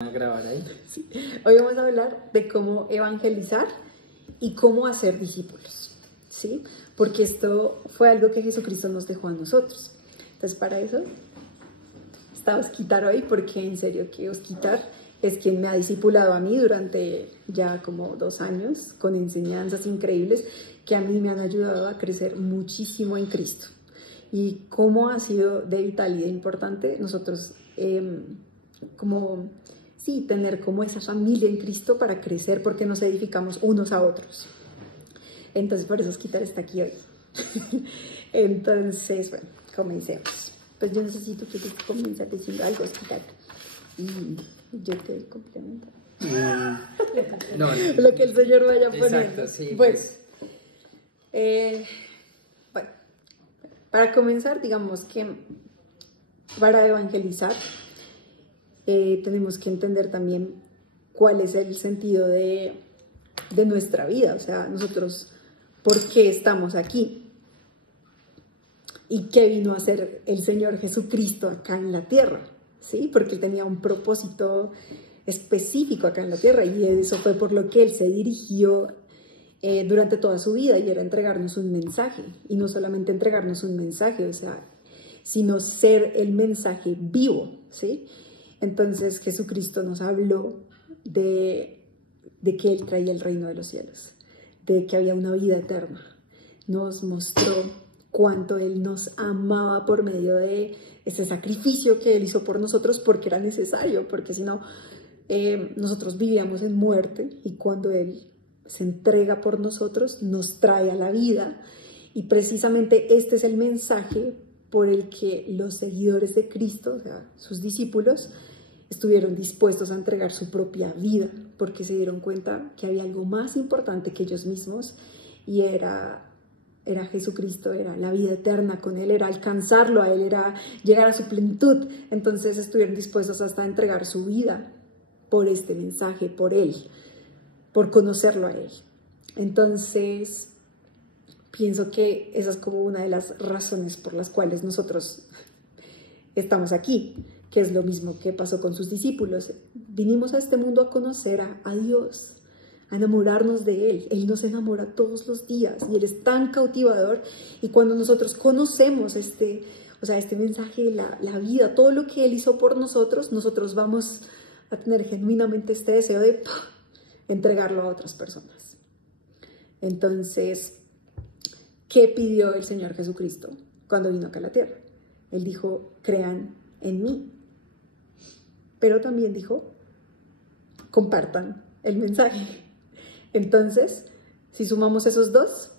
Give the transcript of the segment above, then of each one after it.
A grabar ahí. Sí. Hoy vamos a hablar de cómo evangelizar y cómo hacer discípulos, ¿sí? Porque esto fue algo que Jesucristo nos dejó a nosotros. Entonces, para eso está Osquitar hoy, porque en serio que Osquitar es quien me ha discipulado a mí durante ya como 2 años, con enseñanzas increíbles que a mí me han ayudado a crecer muchísimo en Cristo. Y cómo ha sido de vital y de importante nosotros tener como esa familia en Cristo para crecer, porque nos edificamos unos a otros. Entonces, por eso Osquitar está aquí hoy. Entonces, bueno, comencemos. Pues yo necesito que tú comiences diciendo algo, Osquitar, y yo te complemento. No, lo que el Señor vaya poniendo. Exacto, sí. Pues, bueno, para comenzar, digamos que para evangelizar, tenemos que entender también cuál es el sentido de nuestra vida, o sea, nosotros, ¿por qué estamos aquí? ¿Y qué vino a hacer el Señor Jesucristo acá en la tierra? ¿Sí? Porque Él tenía un propósito específico acá en la tierra, y eso fue por lo que Él se dirigió durante toda su vida, y era entregarnos un mensaje, y no solamente entregarnos un mensaje, o sea, sino ser el mensaje vivo, ¿sí? Entonces Jesucristo nos habló de que Él traía el reino de los cielos, de que había una vida eterna. Nos mostró cuánto Él nos amaba por medio de ese sacrificio que Él hizo por nosotros, porque era necesario, porque si no, nosotros vivíamos en muerte, y cuando Él se entrega por nosotros, nos trae a la vida. Y precisamente este es el mensaje por el que los seguidores de Cristo, o sea, sus discípulos, estuvieron dispuestos a entregar su propia vida, porque se dieron cuenta que había algo más importante que ellos mismos, y era Jesucristo, era la vida eterna con Él, era alcanzarlo a Él, era llegar a su plenitud. Entonces estuvieron dispuestos hasta a entregar su vida por este mensaje, por Él, por conocerlo a Él. Entonces, pienso que esa es como una de las razones por las cuales nosotros estamos aquí, que es lo mismo que pasó con sus discípulos. Vinimos a este mundo a conocer a Dios, a enamorarnos de Él. Él nos enamora todos los días, y Él es tan cautivador. Y cuando nosotros conocemos este mensaje, la vida, todo lo que Él hizo por nosotros, nosotros vamos a tener genuinamente este deseo de entregarlo a otras personas. Entonces, ¿qué pidió el Señor Jesucristo cuando vino acá a la tierra? Él dijo: crean en mí. Pero también dijo: compartan el mensaje. Entonces, si sumamos esos dos,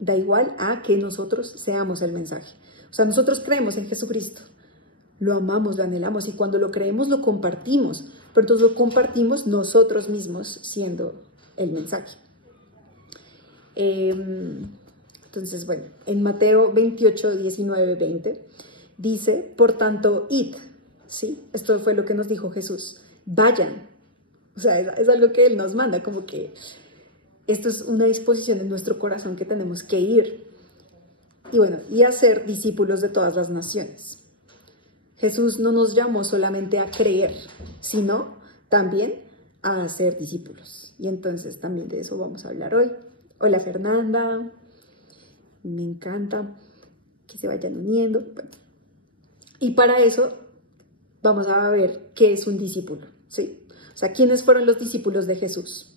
da igual a que nosotros seamos el mensaje. O sea, nosotros creemos en Jesucristo, lo amamos, lo anhelamos, y cuando lo creemos lo compartimos, pero entonces lo compartimos nosotros mismos siendo el mensaje. Entonces, bueno, en Mateo 28, 19, 20 dice: por tanto, id, ¿sí? Esto fue lo que nos dijo Jesús: vayan. O sea, es algo que Él nos manda, como que esto es una disposición en nuestro corazón que tenemos que ir. Y bueno, y hacer discípulos de todas las naciones. Jesús no nos llamó solamente a creer, sino también a hacer discípulos. Y entonces también de eso vamos a hablar hoy. Hola, Fernanda, me encanta que se vayan uniendo. Bueno, y para eso vamos a ver qué es un discípulo, ¿sí? O sea, ¿quiénes fueron los discípulos de Jesús?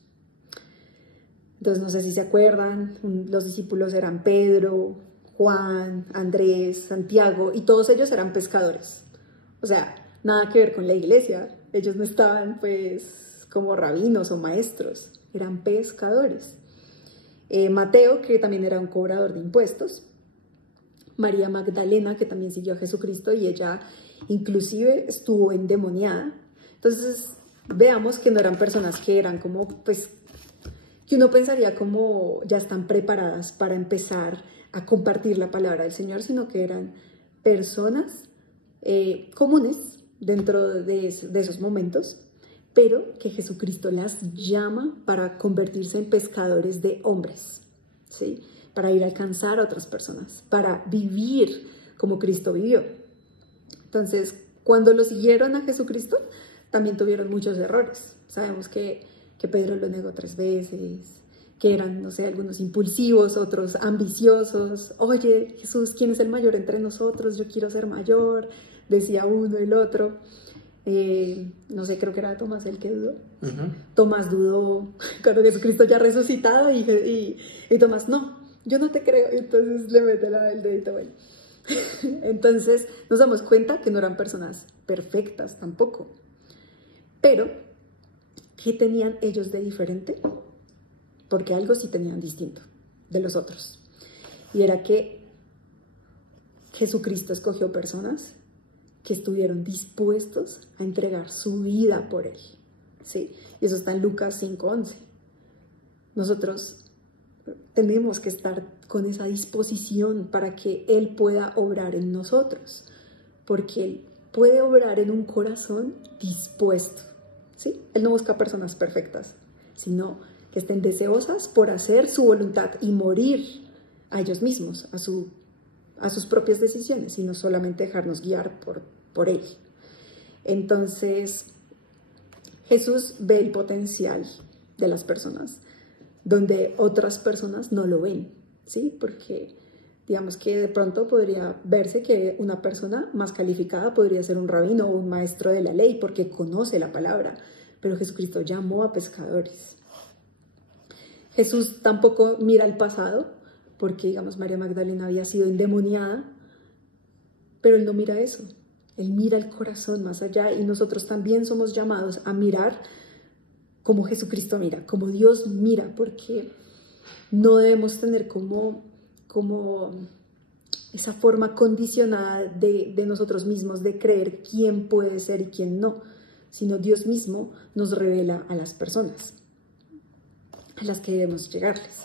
Entonces, no sé si se acuerdan, los discípulos eran Pedro, Juan, Andrés, Santiago, y todos ellos eran pescadores. O sea, nada que ver con la iglesia. Ellos no estaban, pues, como rabinos o maestros, eran pescadores. Mateo, que también era un cobrador de impuestos. María Magdalena, que también siguió a Jesucristo, y ella inclusive estuvo endemoniada. Entonces, veamos que no eran personas que eran como, pues, que uno pensaría como ya están preparadas para empezar a compartir la palabra del Señor, sino que eran personas comunes dentro de esos momentos, pero que Jesucristo las llama para convertirse en pescadores de hombres, ¿sí? Para ir a alcanzar a otras personas, para vivir como Cristo vivió. Entonces, cuando lo siguieron a Jesucristo, también tuvieron muchos errores. Sabemos que Pedro lo negó 3 veces, que eran, no sé, algunos impulsivos, otros ambiciosos. Oye, Jesús, ¿quién es el mayor entre nosotros? Yo quiero ser mayor, decía uno, el otro. No sé, creo que era Tomás el que dudó. Tomás dudó cuando Jesucristo ya resucitado y Tomás, no, yo no te creo. Entonces le mete el dedito, bueno. Entonces nos damos cuenta que no eran personas perfectas tampoco. Pero, ¿qué tenían ellos de diferente? Porque algo sí tenían distinto de los otros. Y era que Jesucristo escogió personas que estuvieron dispuestos a entregar su vida por Él. ¿Sí? Y eso está en Lucas 5:11. Nosotros tenemos que estar con esa disposición para que Él pueda obrar en nosotros, porque Él puede obrar en un corazón dispuesto. ¿Sí? Él no busca personas perfectas, sino que estén deseosas por hacer su voluntad y morir a ellos mismos, a sus propias decisiones, y no solamente dejarnos guiar por Él. Entonces, Jesús ve el potencial de las personas donde otras personas no lo ven, ¿sí? Porque digamos que de pronto podría verse que una persona más calificada podría ser un rabino o un maestro de la ley porque conoce la palabra, pero Jesucristo llamó a pescadores. Jesús tampoco mira el pasado, porque digamos María Magdalena había sido endemoniada, pero Él no mira eso. Él mira el corazón más allá, y nosotros también somos llamados a mirar como Jesucristo mira, como Dios mira, porque no debemos tener como esa forma condicionada de nosotros mismos de creer quién puede ser y quién no, sino Dios mismo nos revela a las personas a las que debemos llegarles.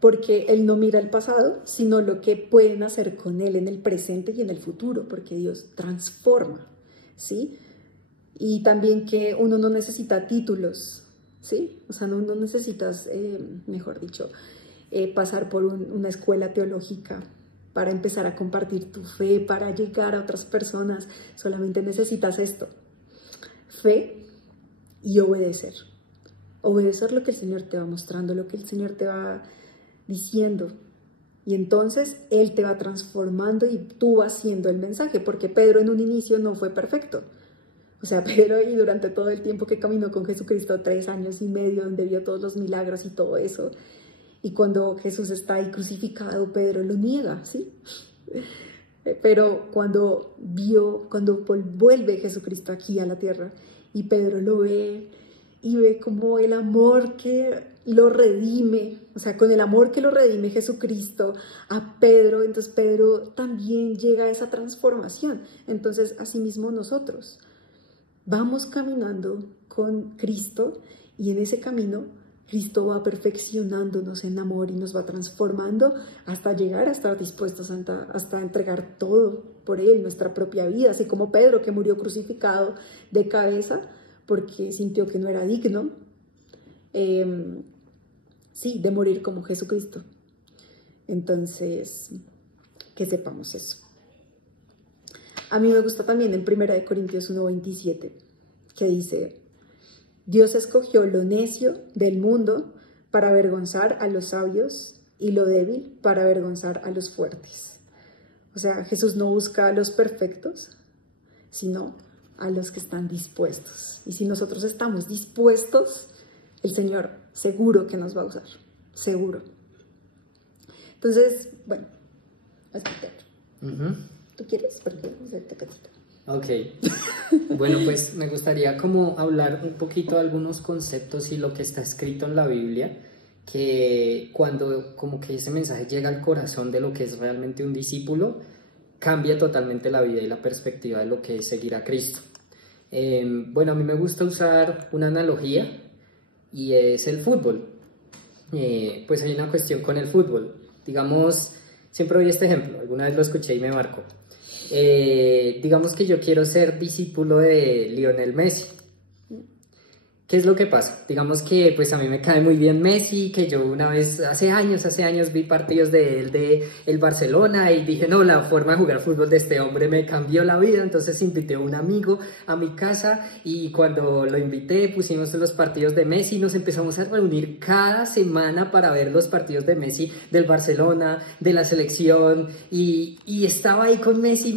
Porque Él no mira el pasado, sino lo que pueden hacer con Él en el presente y en el futuro, porque Dios transforma, ¿sí? Y también que uno no necesita títulos, ¿sí? O sea, no necesitas, mejor dicho, pasar por una escuela teológica para empezar a compartir tu fe, para llegar a otras personas. Solamente necesitas esto: fe y obedecer. Obedecer lo que el Señor te va mostrando, lo que el Señor te va diciendo. Y entonces Él te va transformando y tú vas siendo el mensaje, porque Pedro en un inicio no fue perfecto. O sea, Pedro, y durante todo el tiempo que caminó con Jesucristo, 3 años y medio, donde vio todos los milagros y todo eso, y cuando Jesús está ahí crucificado, Pedro lo niega, ¿sí? Pero cuando vuelve Jesucristo aquí a la tierra, y Pedro lo ve, y ve como el amor que lo redime, o sea, con el amor que lo redime Jesucristo a Pedro, entonces Pedro también llega a esa transformación. Entonces, asimismo nosotros vamos caminando con Cristo, y en ese camino Cristo va perfeccionándonos en amor y nos va transformando hasta llegar a estar dispuestos hasta entregar todo por Él, nuestra propia vida, así como Pedro, que murió crucificado de cabeza porque sintió que no era digno, de morir como Jesucristo. Entonces, que sepamos eso. A mí me gusta también en 1 Corintios 1:27, que dice: Dios escogió lo necio del mundo para avergonzar a los sabios, y lo débil para avergonzar a los fuertes. O sea, Jesús no busca a los perfectos, sino a los que están dispuestos. Y si nosotros estamos dispuestos, el Señor seguro que nos va a usar, seguro. Entonces, bueno, es mi teatro. ¿Tú quieres? Porque hacerte catita. Ok. Bueno, pues me gustaría como hablar un poquito de algunos conceptos y lo que está escrito en la Biblia, que cuando como que ese mensaje llega al corazón de lo que es realmente un discípulo, cambia totalmente la vida y la perspectiva de lo que es seguir a Cristo. Bueno, a mí me gusta usar una analogía, y es el fútbol. Pues hay una cuestión con el fútbol. Digamos, siempre doy este ejemplo, alguna vez lo escuché y me marcó. Digamos que yo quiero ser discípulo de Lionel Messi. ¿Qué es lo que pasa? Digamos que pues a mí me cae muy bien Messi, que yo una vez, hace años vi partidos de él, de el Barcelona, y dije, no, la forma de jugar fútbol de este hombre me cambió la vida. Entonces invité a un amigo a mi casa, y cuando lo invité pusimos los partidos de Messi, nos empezamos a reunir cada semana para ver los partidos de Messi, del Barcelona, de la selección, y estaba ahí con Messi,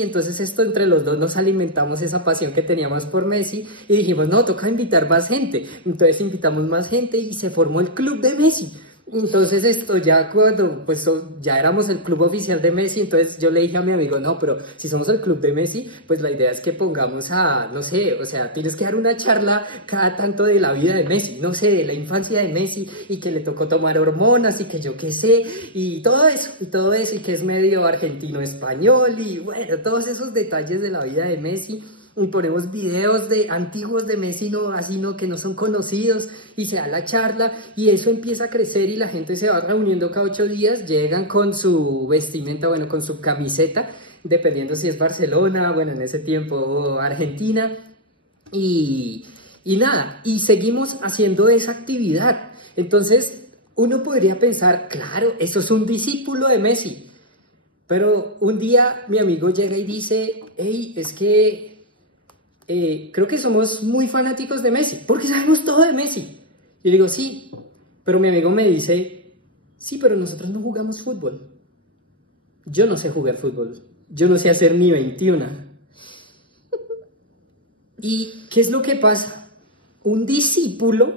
entonces esto entre los dos nos alimentamos esa pasión que teníamos por Messi, y dijimos, no, toca invitar más gente. Entonces invitamos más gente y se formó el club de Messi. Entonces esto ya cuando pues ya éramos el club oficial de Messi, entonces yo le dije a mi amigo, no, pero si somos el club de Messi, pues la idea es que pongamos a, no sé, o sea, tienes que dar una charla cada tanto de la vida de Messi, no sé, de la infancia de Messi, y que le tocó tomar hormonas y que yo qué sé, y todo eso, y que es medio argentino-español, y bueno, todos esos detalles de la vida de Messi. Y ponemos videos de antiguos de Messi, no, así no, que no son conocidos, y se da la charla, y eso empieza a crecer, y la gente se va reuniendo cada 8 días, llegan con su vestimenta, bueno, con su camiseta, dependiendo si es Barcelona, bueno, en ese tiempo Argentina, y nada, y seguimos haciendo esa actividad. Entonces uno podría pensar, claro, eso es un discípulo de Messi, pero un día mi amigo llega y dice, hey, es que creo que somos muy fanáticos de Messi, porque sabemos todo de Messi. Yo digo, sí, pero mi amigo me dice, sí, pero nosotros no jugamos fútbol. Yo no sé jugar fútbol, yo no sé hacer ni 21. ¿Y qué es lo que pasa? Un discípulo,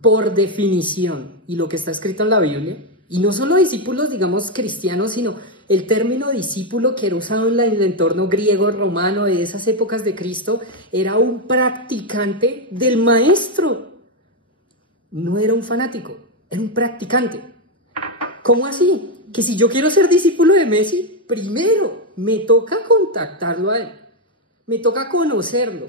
por definición, y lo que está escrito en la Biblia, y no solo discípulos, digamos, cristianos, sino el término discípulo que era usado en el entorno griego, romano, de esas épocas de Cristo, era un practicante del maestro. No era un fanático, era un practicante. ¿Cómo así? Que si yo quiero ser discípulo de Messi, primero me toca contactarlo a él, me toca conocerlo,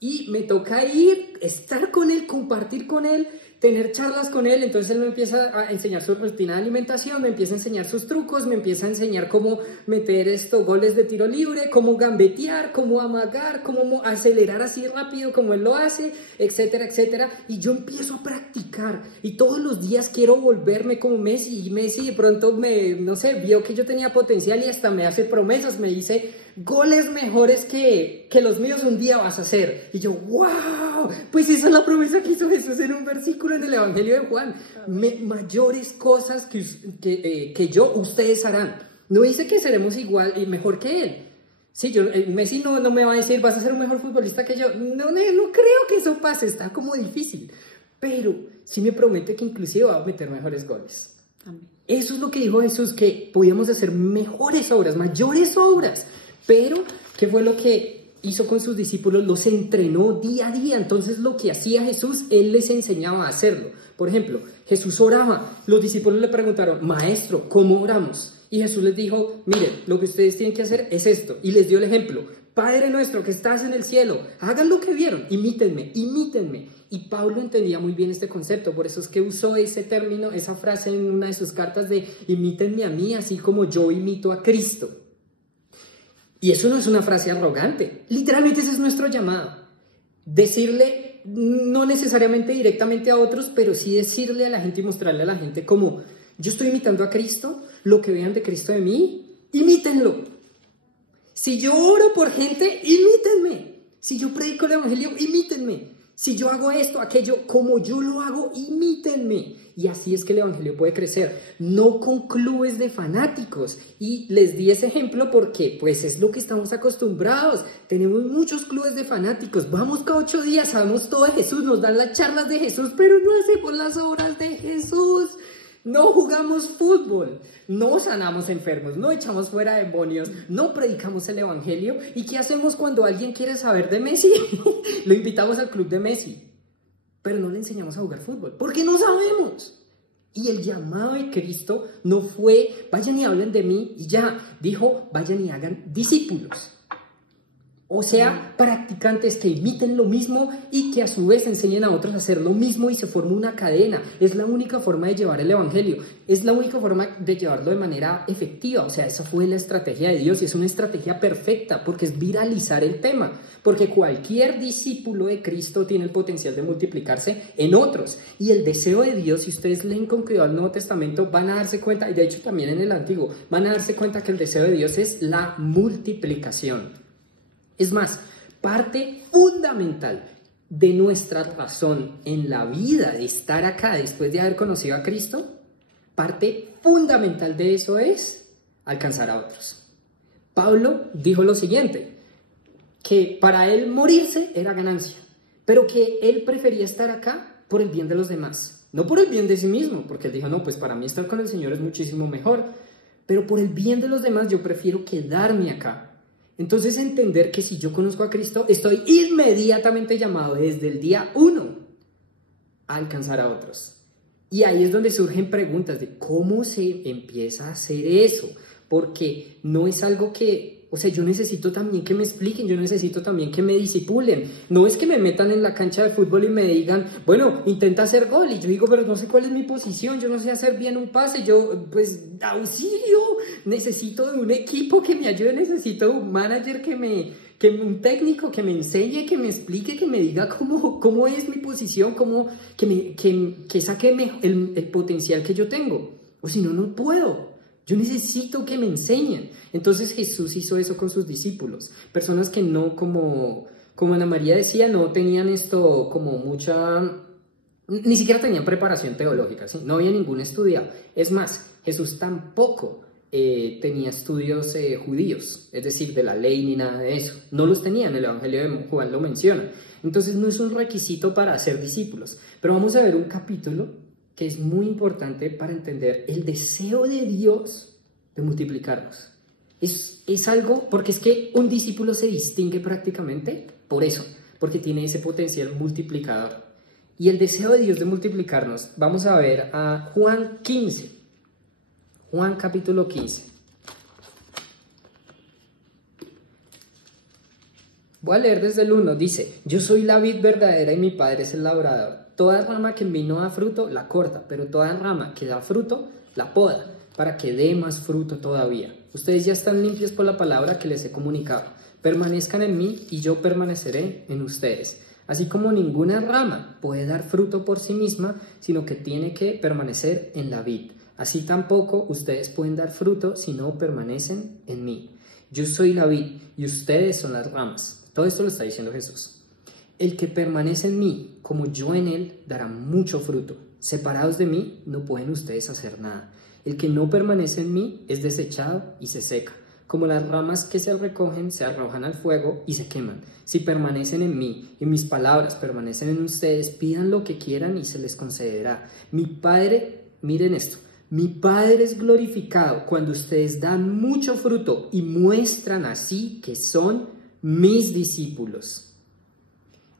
y me toca ir, estar con él, compartir con él, tener charlas con él. Entonces él me empieza a enseñar su rutina de alimentación, me empieza a enseñar sus trucos, me empieza a enseñar cómo meter goles de tiro libre, cómo gambetear, cómo amagar, cómo acelerar así rápido como él lo hace, etcétera, etcétera. Y yo empiezo a practicar, y todos los días quiero volverme como Messi, y Messi de pronto no sé, vio que yo tenía potencial y hasta me hace promesas, me dice, goles mejores que los míos un día vas a hacer. Y yo, wow, pues esa es la promesa que hizo Jesús en un versículo en el Evangelio de Juan. Mayores cosas que yo, ustedes harán. No dice que seremos igual y mejor que él. Sí, Messi no me va a decir, vas a ser un mejor futbolista que yo. No creo que eso pase, está como difícil. Pero sí me promete que inclusive va a meter mejores goles. Amén. Eso es lo que dijo Jesús, que podíamos hacer mejores obras, mayores obras. Pero, ¿qué fue lo que hizo con sus discípulos? Los entrenó día a día. Entonces, lo que hacía Jesús, él les enseñaba a hacerlo. Por ejemplo, Jesús oraba. Los discípulos le preguntaron, maestro, ¿cómo oramos? Y Jesús les dijo, miren, lo que ustedes tienen que hacer es esto. Y les dio el ejemplo. Padre nuestro que estás en el cielo, hagan lo que vieron, imítenme. Y Pablo entendía muy bien este concepto, por eso es que usó ese término, esa frase en una de sus cartas de imítenme a mí, así como yo imito a Cristo. Y eso no es una frase arrogante, literalmente ese es nuestro llamado. Decirle, no necesariamente directamente a otros, pero sí decirle a la gente y mostrarle a la gente como yo estoy imitando a Cristo, lo que vean de Cristo de mí, imítenlo. Si yo oro por gente, imítenme. Si yo predico el evangelio, imítenme. Si yo hago esto, aquello, como yo lo hago, imítenme. Y así es que el evangelio puede crecer, no con clubes de fanáticos. Y les di ese ejemplo porque pues es lo que estamos acostumbrados. Tenemos muchos clubes de fanáticos, vamos cada 8 días, sabemos todo de Jesús, nos dan las charlas de Jesús, pero no hacemos las obras de Jesús. No jugamos fútbol, no sanamos enfermos, no echamos fuera demonios, no predicamos el evangelio. ¿Y qué hacemos cuando alguien quiere saber de Messi? Lo invitamos al club de Messi, pero no le enseñamos a jugar fútbol, porque no sabemos. Y el llamado de Cristo no fue, vayan y hablen de mí, y ya, dijo, vayan y hagan discípulos. O sea, practicantes que imiten lo mismo y que a su vez enseñen a otros a hacer lo mismo y se forma una cadena. Es la única forma de llevar el evangelio. Es la única forma de llevarlo de manera efectiva. O sea, esa fue la estrategia de Dios y es una estrategia perfecta porque es viralizar el tema. Porque cualquier discípulo de Cristo tiene el potencial de multiplicarse en otros. Y el deseo de Dios, si ustedes leen con cuidado el Nuevo Testamento, van a darse cuenta, y de hecho también en el Antiguo, van a darse cuenta que el deseo de Dios es la multiplicación. Es más, parte fundamental de nuestra razón en la vida de estar acá después de haber conocido a Cristo, parte fundamental de eso es alcanzar a otros. Pablo dijo lo siguiente, que para él morirse era ganancia, pero que él prefería estar acá por el bien de los demás, no por el bien de sí mismo, porque él dijo, no, pues para mí estar con el Señor es muchísimo mejor, pero por el bien de los demás yo prefiero quedarme acá. Entonces entender que si yo conozco a Cristo, estoy inmediatamente llamado desde el día 1 a alcanzar a otros. Y ahí es donde surgen preguntas de cómo se empieza a hacer eso, porque no es algo que, o sea, yo necesito también que me expliquen, yo necesito también que me disipulen. No es que me metan en la cancha de fútbol y me digan, bueno, intenta hacer gol, y yo digo, pero no sé cuál es mi posición, yo no sé hacer bien un pase, yo, pues, auxilio, necesito de un equipo que me ayude, necesito de un manager un técnico que me enseñe, que me explique, que me diga cómo es mi posición, que saque el potencial que yo tengo, o si no, no puedo. Yo necesito que me enseñen. Entonces Jesús hizo eso con sus discípulos. Personas que no, como Ana María decía, no tenían esto como ni siquiera tenían preparación teológica, ¿sí? No había ningún estudiado. Es más, Jesús tampoco tenía estudios judíos, es decir, de la ley ni nada de eso. No los tenía, en el Evangelio de Juan lo menciona. Entonces no es un requisito para ser discípulos. Pero vamos a ver un capítulo que es muy importante para entender el deseo de Dios de multiplicarnos. Es algo, porque es que un discípulo se distingue prácticamente por eso, porque tiene ese potencial multiplicador. Y el deseo de Dios de multiplicarnos, vamos a ver a Juan 15, Juan capítulo 15. Voy a leer desde el 1, dice, yo soy la vid verdadera y mi Padre es el labrador. Toda rama que en mí no da fruto, la corta, pero toda rama que da fruto, la poda, para que dé más fruto todavía. Ustedes ya están limpios por la palabra que les he comunicado. Permanezcan en mí y yo permaneceré en ustedes. Así como ninguna rama puede dar fruto por sí misma, sino que tiene que permanecer en la vid. Así tampoco ustedes pueden dar fruto si no permanecen en mí. Yo soy la vid y ustedes son las ramas. Todo esto lo está diciendo Jesús. El que permanece en mí, como yo en él, dará mucho fruto. Separados de mí, no pueden ustedes hacer nada. El que no permanece en mí es desechado y se seca. Como las ramas que se recogen, se arrojan al fuego y se queman. Si permanecen en mí y mis palabras permanecen en ustedes, pidan lo que quieran y se les concederá. Mi Padre, miren esto, mi Padre es glorificado cuando ustedes dan mucho fruto y muestran así que son mis discípulos.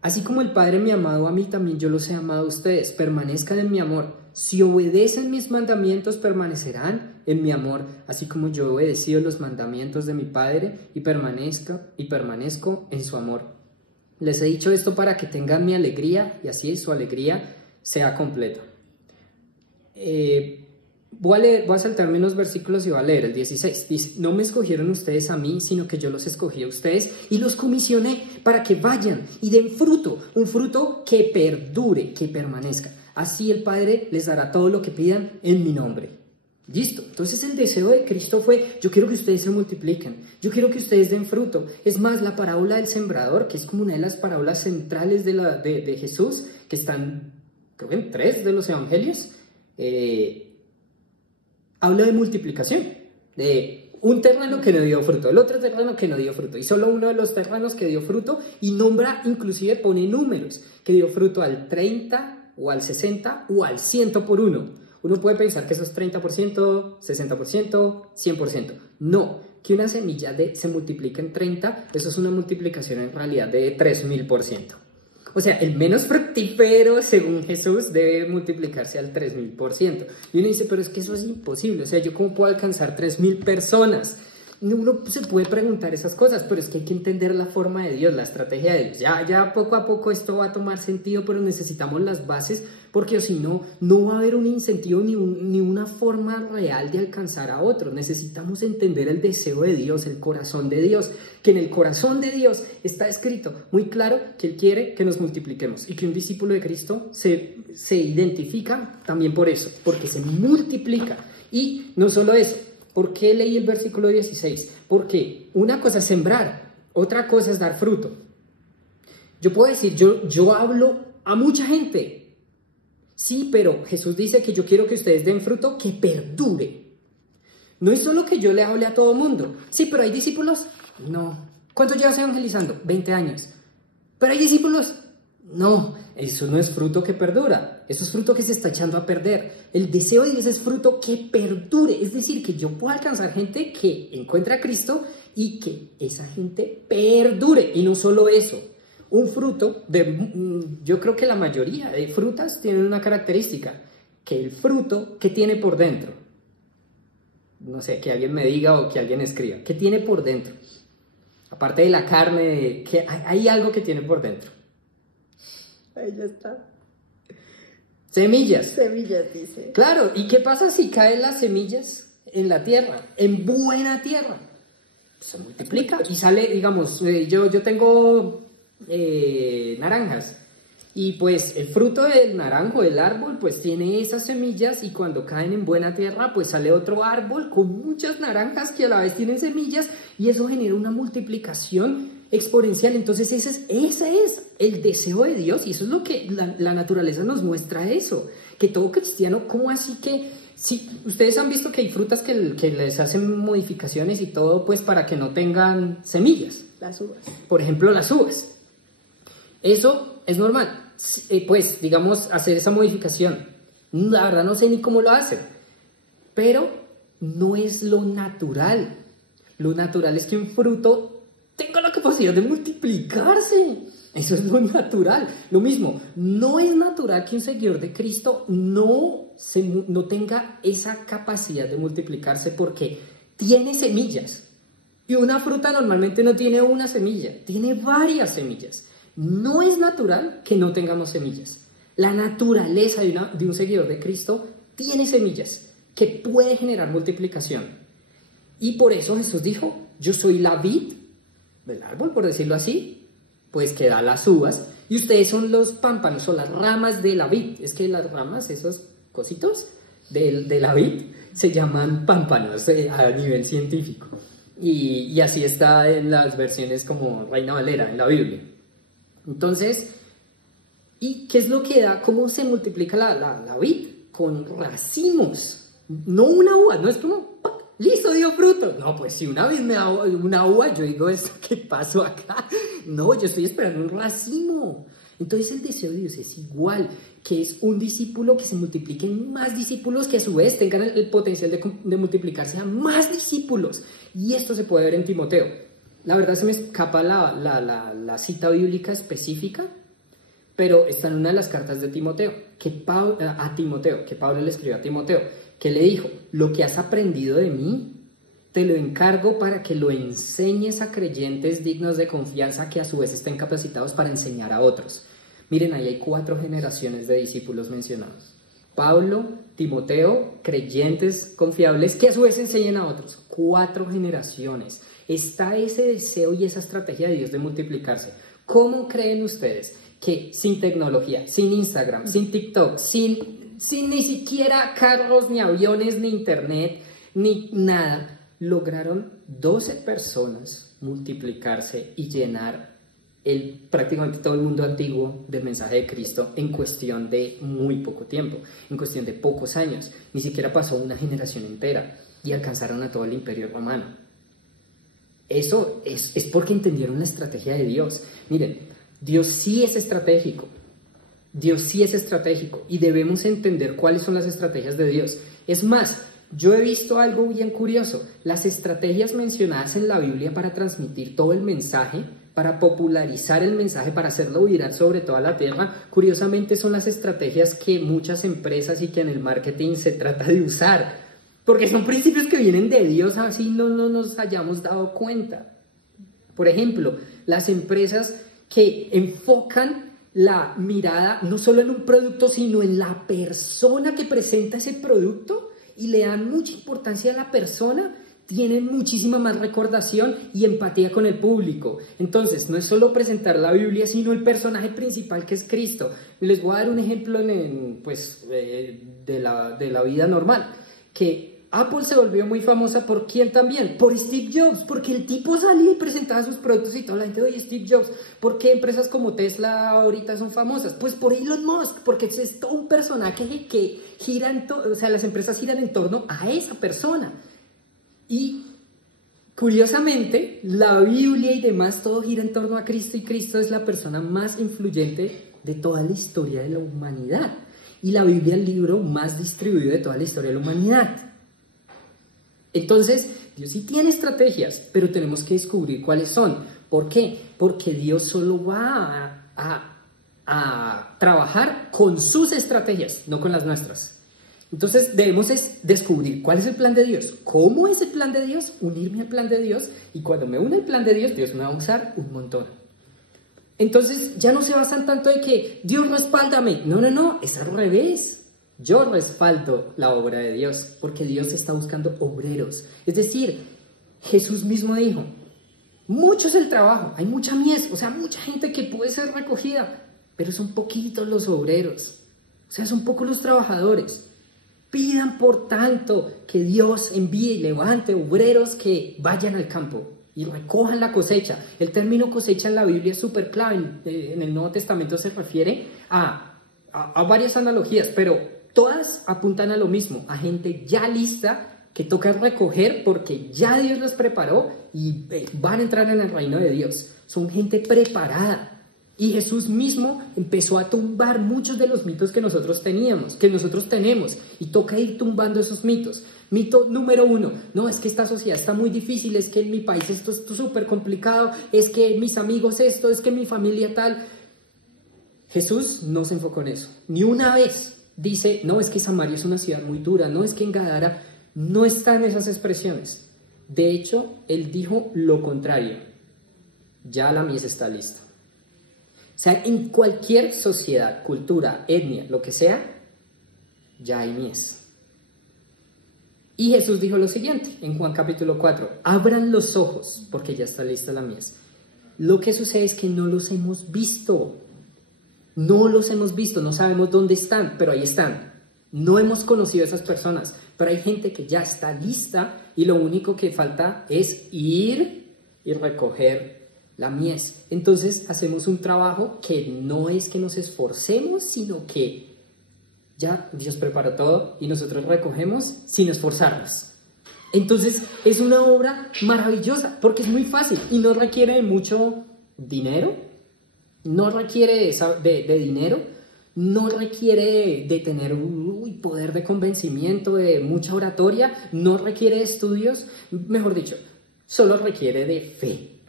Así como el Padre me ha amado a mí, también yo los he amado a ustedes. Permanezcan en mi amor. Si obedecen mis mandamientos, permanecerán en mi amor, así como yo he obedecido los mandamientos de mi Padre y permanezco en su amor. Les he dicho esto para que tengan mi alegría y así su alegría sea completa. Voy a saltarme unos versículos y voy a leer el 16. Dice, no me escogieron ustedes a mí, sino que yo los escogí a ustedes y los comisioné para que vayan y den fruto, un fruto que perdure, que permanezca. Así el Padre les dará todo lo que pidan en mi nombre. Listo. Entonces el deseo de Cristo fue, yo quiero que ustedes se multipliquen, yo quiero que ustedes den fruto. Es más, la parábola del sembrador, que es como una de las parábolas centrales de Jesús, que están, creo que en 3 de los evangelios, habla de multiplicación, de un terreno que no dio fruto, el otro terreno que no dio fruto, y solo uno de los terrenos que dio fruto, y nombra, inclusive pone números, que dio fruto al 30, o al 60, o al 100 por uno. Uno puede pensar que eso es 30%, 60%, 100%. No, que una semilla se multiplica en 30, eso es una multiplicación en realidad de 3000%. O sea, el menos fructífero, según Jesús, debe multiplicarse al 3000%. Y uno dice, pero es que eso es imposible. O sea, ¿yo cómo puedo alcanzar 3000 personas? uno se puede preguntar esas cosas, pero es que hay que entender la forma de Dios, la estrategia de Dios. Ya poco a poco esto va a tomar sentido, pero necesitamos las bases, porque si no, no va a haber un incentivo ni una forma real de alcanzar a otros. Necesitamos entender el deseo de Dios, el corazón de Dios, que en el corazón de Dios está escrito muy claro que Él quiere que nos multipliquemos y que un discípulo de Cristo se identifica también por eso, porque se multiplica. Y no solo eso. ¿Por qué leí el versículo 16? Porque una cosa es sembrar, otra cosa es dar fruto. Yo puedo decir, yo hablo a mucha gente. Sí, pero Jesús dice que yo quiero que ustedes den fruto que perdure. No es solo que yo le hable a todo mundo. Sí, pero ¿hay discípulos? No. ¿Cuánto llevas evangelizando? 20 años. ¿Pero hay discípulos? No, eso no es fruto que perdura, eso es fruto que se está echando a perder. El deseo de Dios es fruto que perdure, es decir, que yo pueda alcanzar gente que encuentra a Cristo y que esa gente perdure. Y no solo eso, un fruto, yo creo que la mayoría de frutas tienen una característica, que el fruto que tiene por dentro, no sé, que alguien me diga o que alguien escriba, ¿qué tiene por dentro? Aparte de la carne, que hay algo que tiene por dentro. Ahí ya está. Semillas. Semillas, dice. Claro, ¿y qué pasa si caen las semillas en la tierra, en buena tierra? Se multiplica y sale, digamos, yo tengo naranjas y pues el fruto del naranjo, el árbol, pues tiene esas semillas y cuando caen en buena tierra, pues sale otro árbol con muchas naranjas que a la vez tienen semillas y eso genera una multiplicación exponencial. Entonces ese es el deseo de Dios y eso es lo que la naturaleza nos muestra, eso, que todo cristiano, ¿cómo así que si ustedes han visto que hay frutas que les hacen modificaciones y todo pues para que no tengan semillas? Las uvas. Por ejemplo, las uvas. Eso es normal, pues digamos hacer esa modificación. La verdad no sé ni cómo lo hacen, pero no es lo natural. Lo natural es que un fruto tenga la capacidad de multiplicarse. Eso es lo natural. Lo mismo, no es natural que un seguidor de Cristo no tenga esa capacidad de multiplicarse porque tiene semillas. Y una fruta normalmente no tiene una semilla, tiene varias semillas. No es natural que no tengamos semillas. La naturaleza de un seguidor de Cristo tiene semillas que puede generar multiplicación. Y por eso Jesús dijo, yo soy la vid del árbol, por decirlo así, pues que da las uvas, y ustedes son los pámpanos, son las ramas de la vid. Es que las ramas, esos cositos de la vid, se llaman pámpanos a nivel científico. Y así está en las versiones como Reina Valera, en la Biblia. Entonces, ¿y qué es lo que da? ¿Cómo se multiplica la vid? Con racimos, no una uva, no es como... ¡Listo, dio fruto! No, pues si una vez me da una uva, yo digo, ¿esto qué pasó acá? No, yo estoy esperando un racimo. Entonces el deseo de Dios es igual, que es un discípulo que se multipliquen más discípulos que a su vez tengan el potencial de multiplicarse a más discípulos. Y esto se puede ver en Timoteo. La verdad se me escapa la cita bíblica específica, pero está en una de las cartas de Timoteo, que Pablo le escribió a Timoteo, que le dijo, lo que has aprendido de mí, te lo encargo para que lo enseñes a creyentes dignos de confianza que a su vez estén capacitados para enseñar a otros. Miren, ahí hay 4 generaciones de discípulos mencionados. Pablo, Timoteo, creyentes confiables que a su vez enseñen a otros. 4 generaciones. Está ese deseo y esa estrategia de Dios de multiplicarse. ¿Cómo creen ustedes que sin tecnología, sin Instagram, sin TikTok, sin ni siquiera carros, ni aviones, ni internet, ni nada, lograron 12 personas multiplicarse y llenar prácticamente todo el mundo antiguo del mensaje de Cristo en cuestión de muy poco tiempo, en cuestión de pocos años? Ni siquiera pasó una generación entera y alcanzaron a todo el imperio romano. Eso es porque entendieron la estrategia de Dios. Miren, Dios sí es estratégico. Dios sí es estratégico y debemos entender cuáles son las estrategias de Dios. Es más, yo he visto algo bien curioso. Las estrategias mencionadas en la Biblia para transmitir todo el mensaje, para popularizar el mensaje, para hacerlo viral sobre toda la tierra, curiosamente son las estrategias que muchas empresas y que en el marketing se trata de usar. porque son principios que vienen de Dios, así no nos hayamos dado cuenta. Por ejemplo, las empresas que enfocan la mirada no solo en un producto, sino en la persona que presenta ese producto y le dan mucha importancia a la persona, tienen muchísima más recordación y empatía con el público. Entonces, no es solo presentar la Biblia, sino el personaje principal, que es Cristo. Les voy a dar un ejemplo de la vida normal, que Apple se volvió muy famosa ¿por quién también? Por Steve Jobs, porque el tipo salía y presentaba sus productos y toda la gente, oye, Steve Jobs. ¿Por qué empresas como Tesla ahorita son famosas? Pues por Elon Musk, porque es todo un personaje que gira o sea, las empresas giran en torno a esa persona. Y curiosamente, la Biblia y demás, todo gira en torno a Cristo, y Cristo es la persona más influyente de toda la historia de la humanidad. Y la Biblia es el libro más distribuido de toda la historia de la humanidad. Entonces, Dios sí tiene estrategias, pero tenemos que descubrir cuáles son. ¿Por qué? Porque Dios solo va a trabajar con sus estrategias, no con las nuestras. Entonces, debemos descubrir cuál es el plan de Dios, cómo es el plan de Dios, unirme al plan de Dios, y cuando me une al plan de Dios, Dios me va a usar un montón. Entonces, ya no se basan tanto de que Dios respáldame. No, es al revés. Yo respaldo la obra de Dios, porque Dios está buscando obreros. Es decir, Jesús mismo dijo, mucho es el trabajo, hay mucha mies, o sea, mucha gente que puede ser recogida, pero son poquitos los obreros, o sea, son pocos los trabajadores. Pidan, por tanto, que Dios envíe y levante obreros que vayan al campo y recojan la cosecha. El término cosecha en la Biblia es súper clave. En el Nuevo Testamento se refiere a varias analogías, pero todas apuntan a lo mismo, a gente ya lista que toca recoger porque ya Dios los preparó y van a entrar en el reino de Dios. Son gente preparada. Y Jesús mismo empezó a tumbar muchos de los mitos que nosotros tenemos, y toca ir tumbando esos mitos. Mito número 1, no, es que esta sociedad está muy difícil, es que en mi país esto es súper complicado, es que mis amigos esto, es que mi familia tal. Jesús no se enfocó en eso, ni una vez. Dice, no, es que Samaria es una ciudad muy dura, no, es que en Gadara no están esas expresiones. De hecho, él dijo lo contrario, ya la mies está lista. O sea, en cualquier sociedad, cultura, etnia, lo que sea, ya hay mies. Y Jesús dijo lo siguiente, en Juan capítulo 4, abran los ojos, porque ya está lista la mies. Lo que sucede es que no los hemos visto. No los hemos visto, no sabemos dónde están, pero ahí están. No hemos conocido a esas personas, pero hay gente que ya está lista y lo único que falta es ir y recoger la mies. Entonces hacemos un trabajo que no es que nos esforcemos, sino que ya Dios preparó todo y nosotros recogemos sin esforzarnos. Entonces es una obra maravillosa porque es muy fácil y no requiere de mucho dinero. No requiere de dinero, no requiere de tener poder de convencimiento, de mucha oratoria, no requiere de estudios, mejor dicho, solo requiere de fe,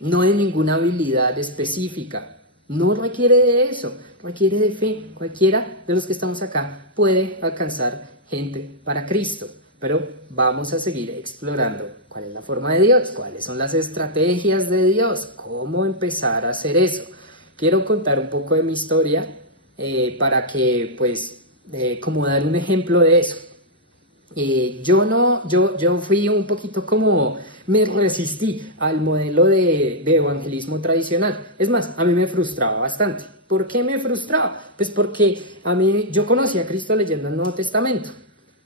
no de ninguna habilidad específica, no requiere de eso, requiere de fe. Cualquiera de los que estamos acá puede alcanzar gente para Cristo, pero vamos a seguir explorando cuál es la forma de Dios, cuáles son las estrategias de Dios, cómo empezar a hacer eso. Quiero contar un poco de mi historia para que, como dar un ejemplo de eso. Yo fui un poquito como, me resistí al modelo de evangelismo tradicional. Es más, a mí me frustraba bastante. ¿Por qué me frustraba? Pues porque yo conocía a Cristo leyendo el Nuevo Testamento.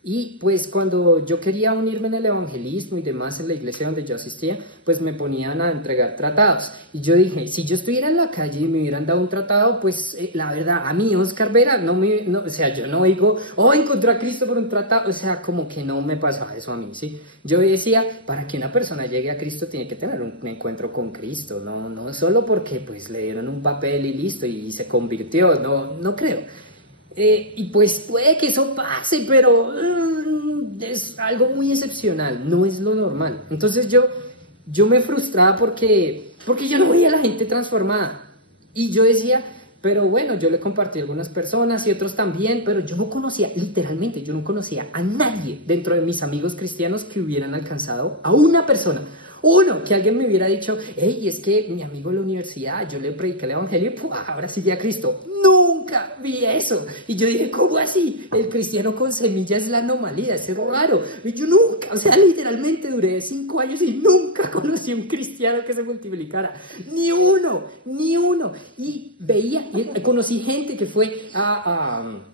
Y pues cuando yo quería unirme en el evangelismo y demás en la iglesia donde yo asistía, pues me ponían a entregar tratados. Y yo dije, si yo estuviera en la calle y me hubieran dado un tratado, pues la verdad, a mí, Oscar Vera, o sea, yo no digo, encontré a Cristo por un tratado, o sea, como que no me pasaba eso a mí, ¿sí? Yo decía, para que una persona llegue a Cristo tiene que tener un encuentro con Cristo, no solo porque pues le dieron un papel y listo y se convirtió, no creo. Y pues puede que eso pase, pero es algo muy excepcional, no es lo normal. Entonces yo me frustraba porque yo no veía a la gente transformada. Y yo decía, Pero bueno, yo le compartí a algunas personas y otros también, pero yo no conocía, literalmente, yo no conocía a nadie dentro de mis amigos cristianos que hubieran alcanzado a una persona. Uno, que alguien me hubiera dicho, hey, es que mi amigo en la universidad, yo le prediqué el evangelio y ahora sigue a Cristo. Nunca vi eso. Y yo dije, ¿cómo así? El cristiano con semilla es la anomalía, es raro. Y yo nunca, o sea, literalmente duré 5 años y nunca conocí a un cristiano que se multiplicara. Ni uno, ni uno. Y veía, y conocí gente que fue a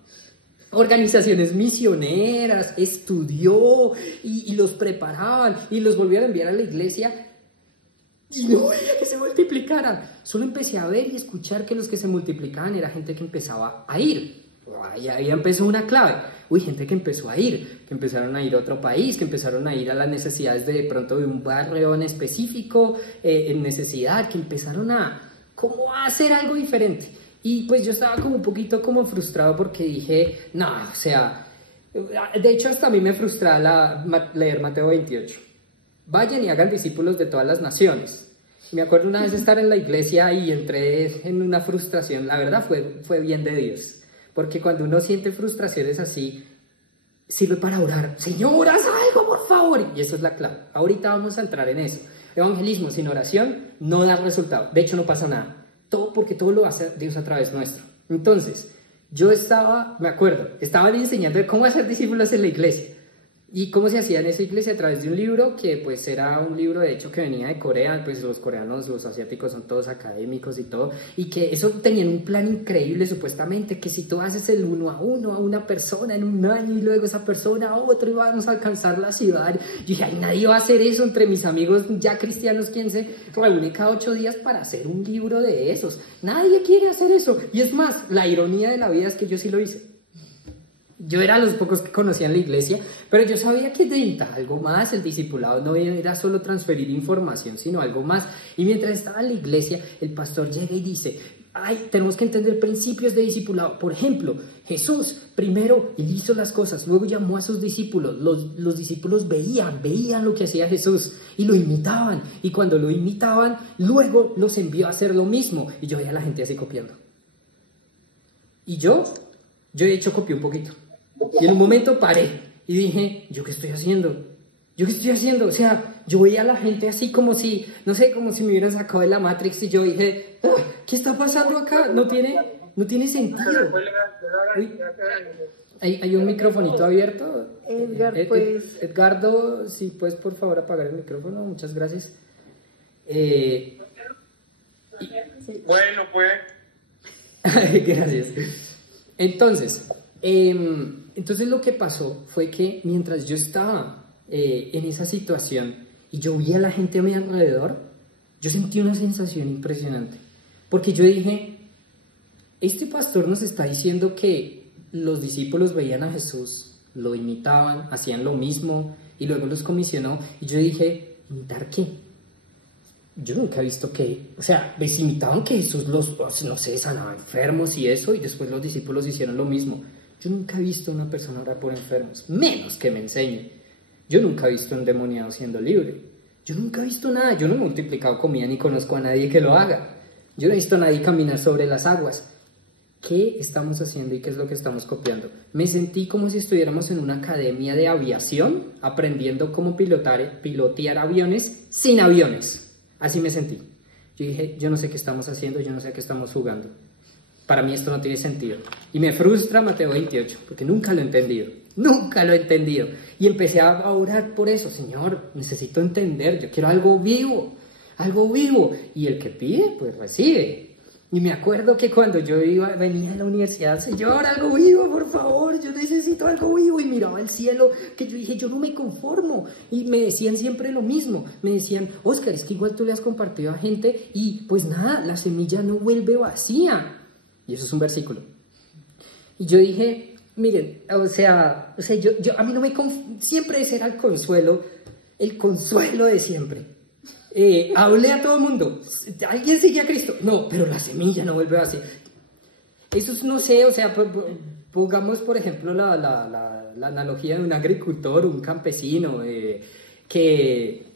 organizaciones misioneras, estudió y los preparaban y los volvieron a enviar a la iglesia y no veía que se multiplicaran. Solo empecé a ver y escuchar que los que se multiplicaban era gente que empezaba a ir. Ahí empezó una clave. Gente que empezó a ir, que empezaron a ir a otro país, que empezaron a ir a las necesidades de pronto de un barrio en específico, en necesidad, que empezaron a hacer algo diferente. Y pues yo estaba como un poquito como frustrado porque dije, no, o sea, de hecho hasta a mí me frustraba leer Mateo 28. Vayan y hagan discípulos de todas las naciones. Me acuerdo una vez estar en la iglesia y entré en una frustración, la verdad fue bien de Dios. Porque cuando uno siente frustraciones así, sirve para orar. Señor, haz algo, por favor. Y eso es la clave. Ahorita vamos a entrar en eso. Evangelismo sin oración no da resultado. De hecho, no pasa nada. Porque todo lo hace Dios a través nuestro. Entonces, yo me acuerdo, estaban enseñando de cómo hacer discípulos en la iglesia. Y cómo se hacía en esa iglesia a través de un libro que pues era un libro de hecho que venía de Corea, pues los coreanos, los asiáticos son todos académicos y todo, y que eso tenían un plan increíble supuestamente, que si tú haces el 1 a 1 a una persona en un año y luego esa persona a otro y vamos a alcanzar la ciudad. Yo dije, ay, nadie va a hacer eso entre mis amigos ya cristianos, quien se reúne cada 8 días para hacer un libro de esos. Nadie quiere hacer eso. Y es más, la ironía de la vida es que yo sí lo hice. Yo era de los pocos que conocían la iglesia, pero yo sabía que necesitaba algo más. El discipulado no era solo transferir información, sino algo más. Y mientras estaba en la iglesia, el pastor llega y dice, ay, tenemos que entender principios de discipulado. Por ejemplo, Jesús primero hizo las cosas, luego llamó a sus discípulos. Los discípulos veían lo que hacía Jesús y lo imitaban. Y cuando lo imitaban, luego los envió a hacer lo mismo. Y yo veía a la gente así copiando. Y yo de hecho copié un poquito. Y en un momento paré y dije, ¿yo qué estoy haciendo? ¿Yo qué estoy haciendo? O sea, yo veía a la gente así como si, no sé, como si me hubieran sacado de la Matrix y yo dije, ¿qué está pasando acá? No tiene sentido. Uy, ¿hay un microfonito abierto? Edgar, pues... Edgardo, si puedes por favor apagar el micrófono, muchas gracias. Bueno, pues... Gracias. Entonces lo que pasó fue que mientras yo estaba en esa situación y yo vi a la gente a mi alrededor, yo sentí una sensación impresionante. Porque yo dije, este pastor nos está diciendo que los discípulos veían a Jesús, lo imitaban, hacían lo mismo y luego los comisionó. Y yo dije, ¿imitar qué? Yo nunca he visto que, o sea, les imitaban que Jesús no sé, sanaba enfermos y eso, y después los discípulos hicieron lo mismo. Yo nunca he visto a una persona orar por enfermos, menos que me enseñe. Yo nunca he visto a un endemoniado siendo libre. Yo nunca he visto nada. Yo no he multiplicado comida ni conozco a nadie que lo haga. Yo no he visto a nadie caminar sobre las aguas. ¿Qué estamos haciendo y qué es lo que estamos copiando? Me sentí como si estuviéramos en una academia de aviación, aprendiendo cómo pilotear aviones sin aviones. Así me sentí. Yo dije, yo no sé qué estamos haciendo, yo no sé a qué estamos jugando. Para mí esto no tiene sentido. Y me frustra Mateo 28, porque nunca lo he entendido. Nunca lo he entendido. Y empecé a orar por eso. Señor, necesito entender, yo quiero algo vivo. Algo vivo. Y el que pide, pues recibe. Y me acuerdo que cuando yo venía a la universidad, Señor, algo vivo, por favor, yo necesito algo vivo. Y miraba al cielo, que yo dije, yo no me conformo. Y me decían siempre lo mismo. Me decían, Oscar, es que igual tú le has compartido a gente y pues nada, la semilla no vuelve vacía. Y eso es un versículo. Y yo dije, miren, o sea yo a mí no me siempre ese era el consuelo de siempre. Hablé a todo el mundo, ¿alguien sigue a Cristo? No, pero la semilla no vuelve así. Eso es, no sé, o sea, pongamos por ejemplo la analogía de un agricultor, un campesino, que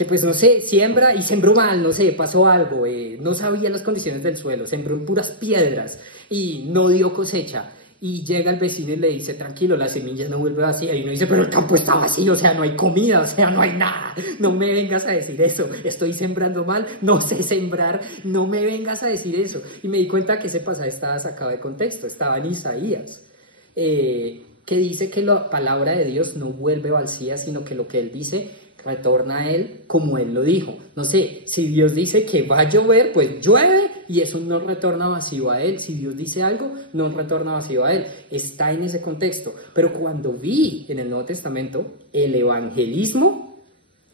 que pues no sé, siembra y sembró mal, no sé, pasó algo, no sabía las condiciones del suelo, sembró en puras piedras y no dio cosecha. Y llega el vecino y le dice, tranquilo, la semilla no vuelve vacía. Y uno dice, pero el campo está vacío, o sea, no hay comida, o sea, no hay nada. No me vengas a decir eso, estoy sembrando mal, no sé sembrar, no me vengas a decir eso. Y me di cuenta que ese pasaje estaba sacado de contexto, estaba en Isaías, que dice que la palabra de Dios no vuelve vacía, sino que lo que Él dice retorna a Él como Él lo dijo. No sé, si Dios dice que va a llover, pues llueve y eso no retorna vacío a Él. Si Dios dice algo, no retorna vacío a Él. Está en ese contexto. Pero cuando vi en el Nuevo Testamento el evangelismo,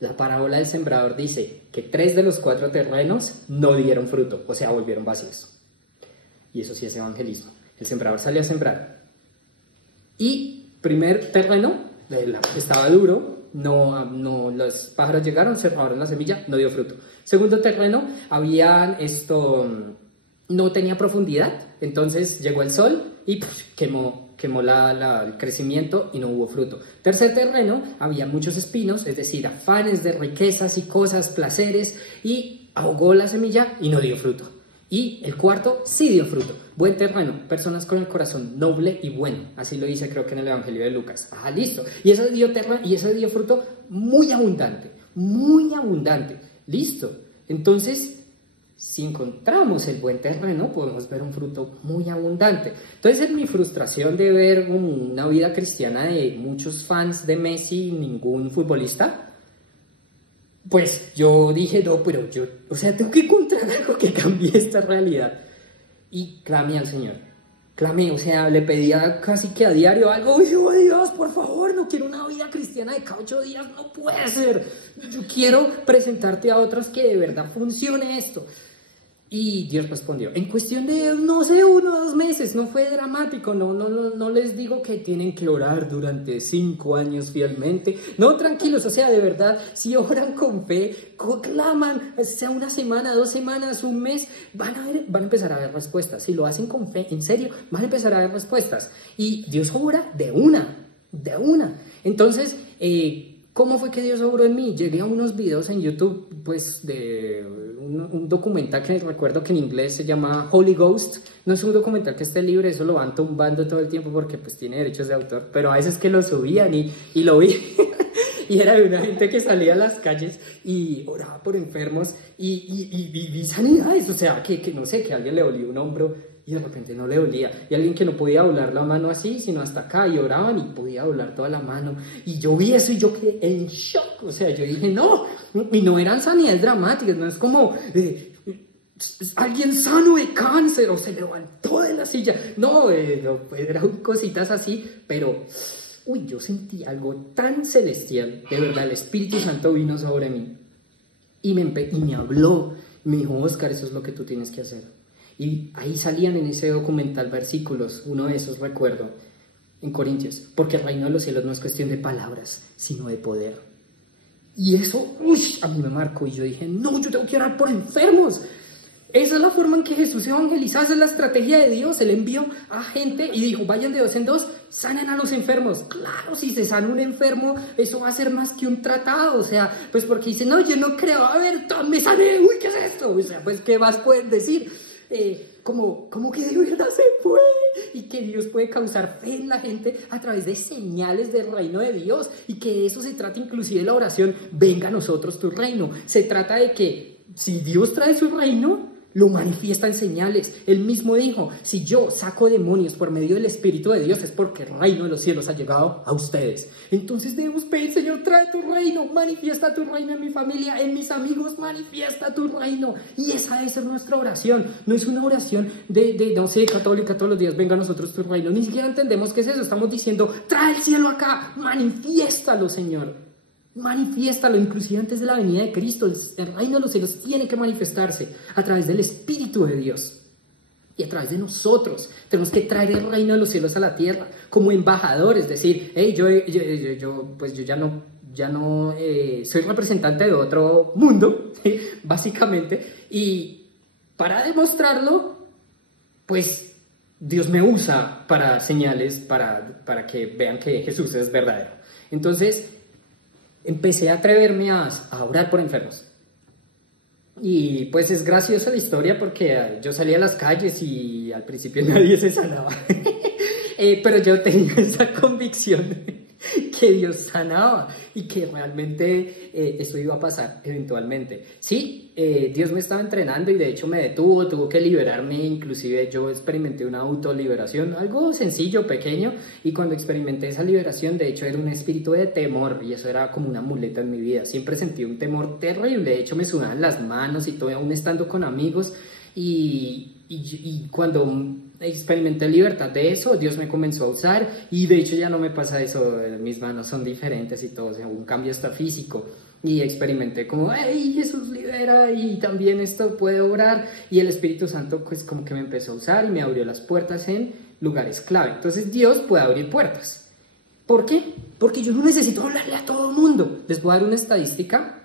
la parábola del sembrador dice que 3 de los 4 terrenos no dieron fruto, o sea, volvieron vacíos. Y eso sí es evangelismo. El sembrador salió a sembrar. Y primer terreno, estaba duro, no, los pájaros llegaron, se robaron la semilla, no dio fruto. Segundo terreno, no tenía profundidad, entonces llegó el sol y quemó el crecimiento y no hubo fruto. Tercer terreno, había muchos espinos, es decir, afanes de riquezas y cosas, placeres, y ahogó la semilla y no dio fruto. Y el cuarto sí dio fruto. Buen terreno, personas con el corazón noble y bueno. Así lo dice, creo que en el Evangelio de Lucas. Ah, listo. Y eso dio fruto muy abundante. Muy abundante. Listo. Entonces, si encontramos el buen terreno, podemos ver un fruto muy abundante. Entonces, en mi frustración de ver una vida cristiana de muchos fans de Messi y ningún futbolista, pues yo dije, no, pero tengo que encontrar algo que cambie esta realidad. Y clamé al Señor. Clamé, le pedía casi que a diario algo. Y digo, Dios, por favor, no quiero una vida cristiana de cada 8 días, no puede ser. Yo quiero presentarte a otros que de verdad funcione esto. Y Dios respondió, en cuestión de, no sé, 1 o 2 meses, no fue dramático, no les digo que tienen que orar durante 5 años fielmente, no, tranquilos, de verdad, si oran con fe, claman, sea 1 semana, 2 semanas, 1 mes, van a empezar a ver respuestas. Si lo hacen con fe, en serio, van a empezar a ver respuestas, y Dios obra de una. Entonces, ¿cómo fue que Dios obró en mí? Llegué a unos videos en YouTube, pues, de un documental que recuerdo que en inglés se llama Holy Ghost. No es un documental que esté libre, eso lo van tumbando todo el tiempo porque pues tiene derechos de autor, pero a veces que lo subían y lo vi. Y era de una gente que salía a las calles y oraba por enfermos y vi sanidades, que no sé, que a alguien le dolía un hombro y de repente no le dolía, y alguien que no podía doblar la mano así, sino hasta acá, y oraban y podía doblar toda la mano, y yo vi eso y yo quedé en shock, yo dije, no, y no eran sanidades dramáticas, no es como alguien sano de cáncer, o se levantó de la silla, no, eran cositas así, pero yo sentí algo tan celestial, de verdad, el Espíritu Santo vino sobre mí, y me habló, y me dijo, Oscar, eso es lo que tú tienes que hacer. Y ahí salían en ese documental versículos, uno de esos recuerdo, en Corintios, porque el reino de los cielos no es cuestión de palabras, sino de poder. Y eso, a mí me marcó, y yo dije, no, yo tengo que orar por enfermos. Esa es la forma en que Jesús evangelizó, esa es la estrategia de Dios. Él envió a gente y dijo, vayan de 2 en 2, sanen a los enfermos. Claro, si se sana un enfermo, eso va a ser más que un tratado, pues porque dicen, no, yo no creo, a ver, me sané, ¿qué es esto? Pues, ¿qué más pueden decir? Como que de verdad se puede y que Dios puede causar fe en la gente a través de señales del reino de Dios, y que de eso se trata inclusive la oración, venga a nosotros tu reino. Se trata de que si Dios trae su reino, lo manifiesta en señales. Él mismo dijo, si yo saco demonios por medio del Espíritu de Dios, es porque el reino de los cielos ha llegado a ustedes. Entonces debemos pedir, Señor, trae tu reino, manifiesta tu reino en mi familia, en mis amigos, manifiesta tu reino. Y esa debe ser nuestra oración. No es una oración no sé, católica todos los días, venga a nosotros tu reino. Ni siquiera entendemos qué es eso. Estamos diciendo, trae el cielo acá, manifiéstalo, Señor. Manifiéstalo, inclusive antes de la venida de Cristo. El reino de los cielos tiene que manifestarse a través del Espíritu de Dios y a través de nosotros. Tenemos que traer el reino de los cielos a la tierra como embajadores, decir, hey, yo ya no soy representante de otro mundo, básicamente, y para demostrarlo, pues Dios me usa para señales, para que vean que Jesús es verdadero. Entonces, empecé a atreverme a orar por enfermos. Y pues es graciosa la historia porque yo salía a las calles y al principio nadie se sanaba. Pero yo tenía esa convicción que Dios sanaba y que realmente eso iba a pasar eventualmente. Sí, Dios me estaba entrenando y de hecho me tuvo que liberarme, inclusive yo experimenté una autoliberación, algo sencillo, pequeño, y cuando experimenté esa liberación, de hecho era un espíritu de temor y eso era como una muleta en mi vida. Siempre sentí un temor terrible, de hecho me sudaban las manos y todo, aún estando con amigos, y cuando experimenté libertad de eso, Dios me comenzó a usar y de hecho ya no me pasa eso, mis manos son diferentes y todo, o sea, un cambio hasta físico, y experimenté como, ¡hey, Jesús libera! Y también esto puede obrar, y el Espíritu Santo pues como que me empezó a usar y me abrió las puertas en lugares clave. Entonces Dios puede abrir puertas. ¿Por qué? Porque yo no necesito hablarle a todo el mundo. Les voy a dar una estadística.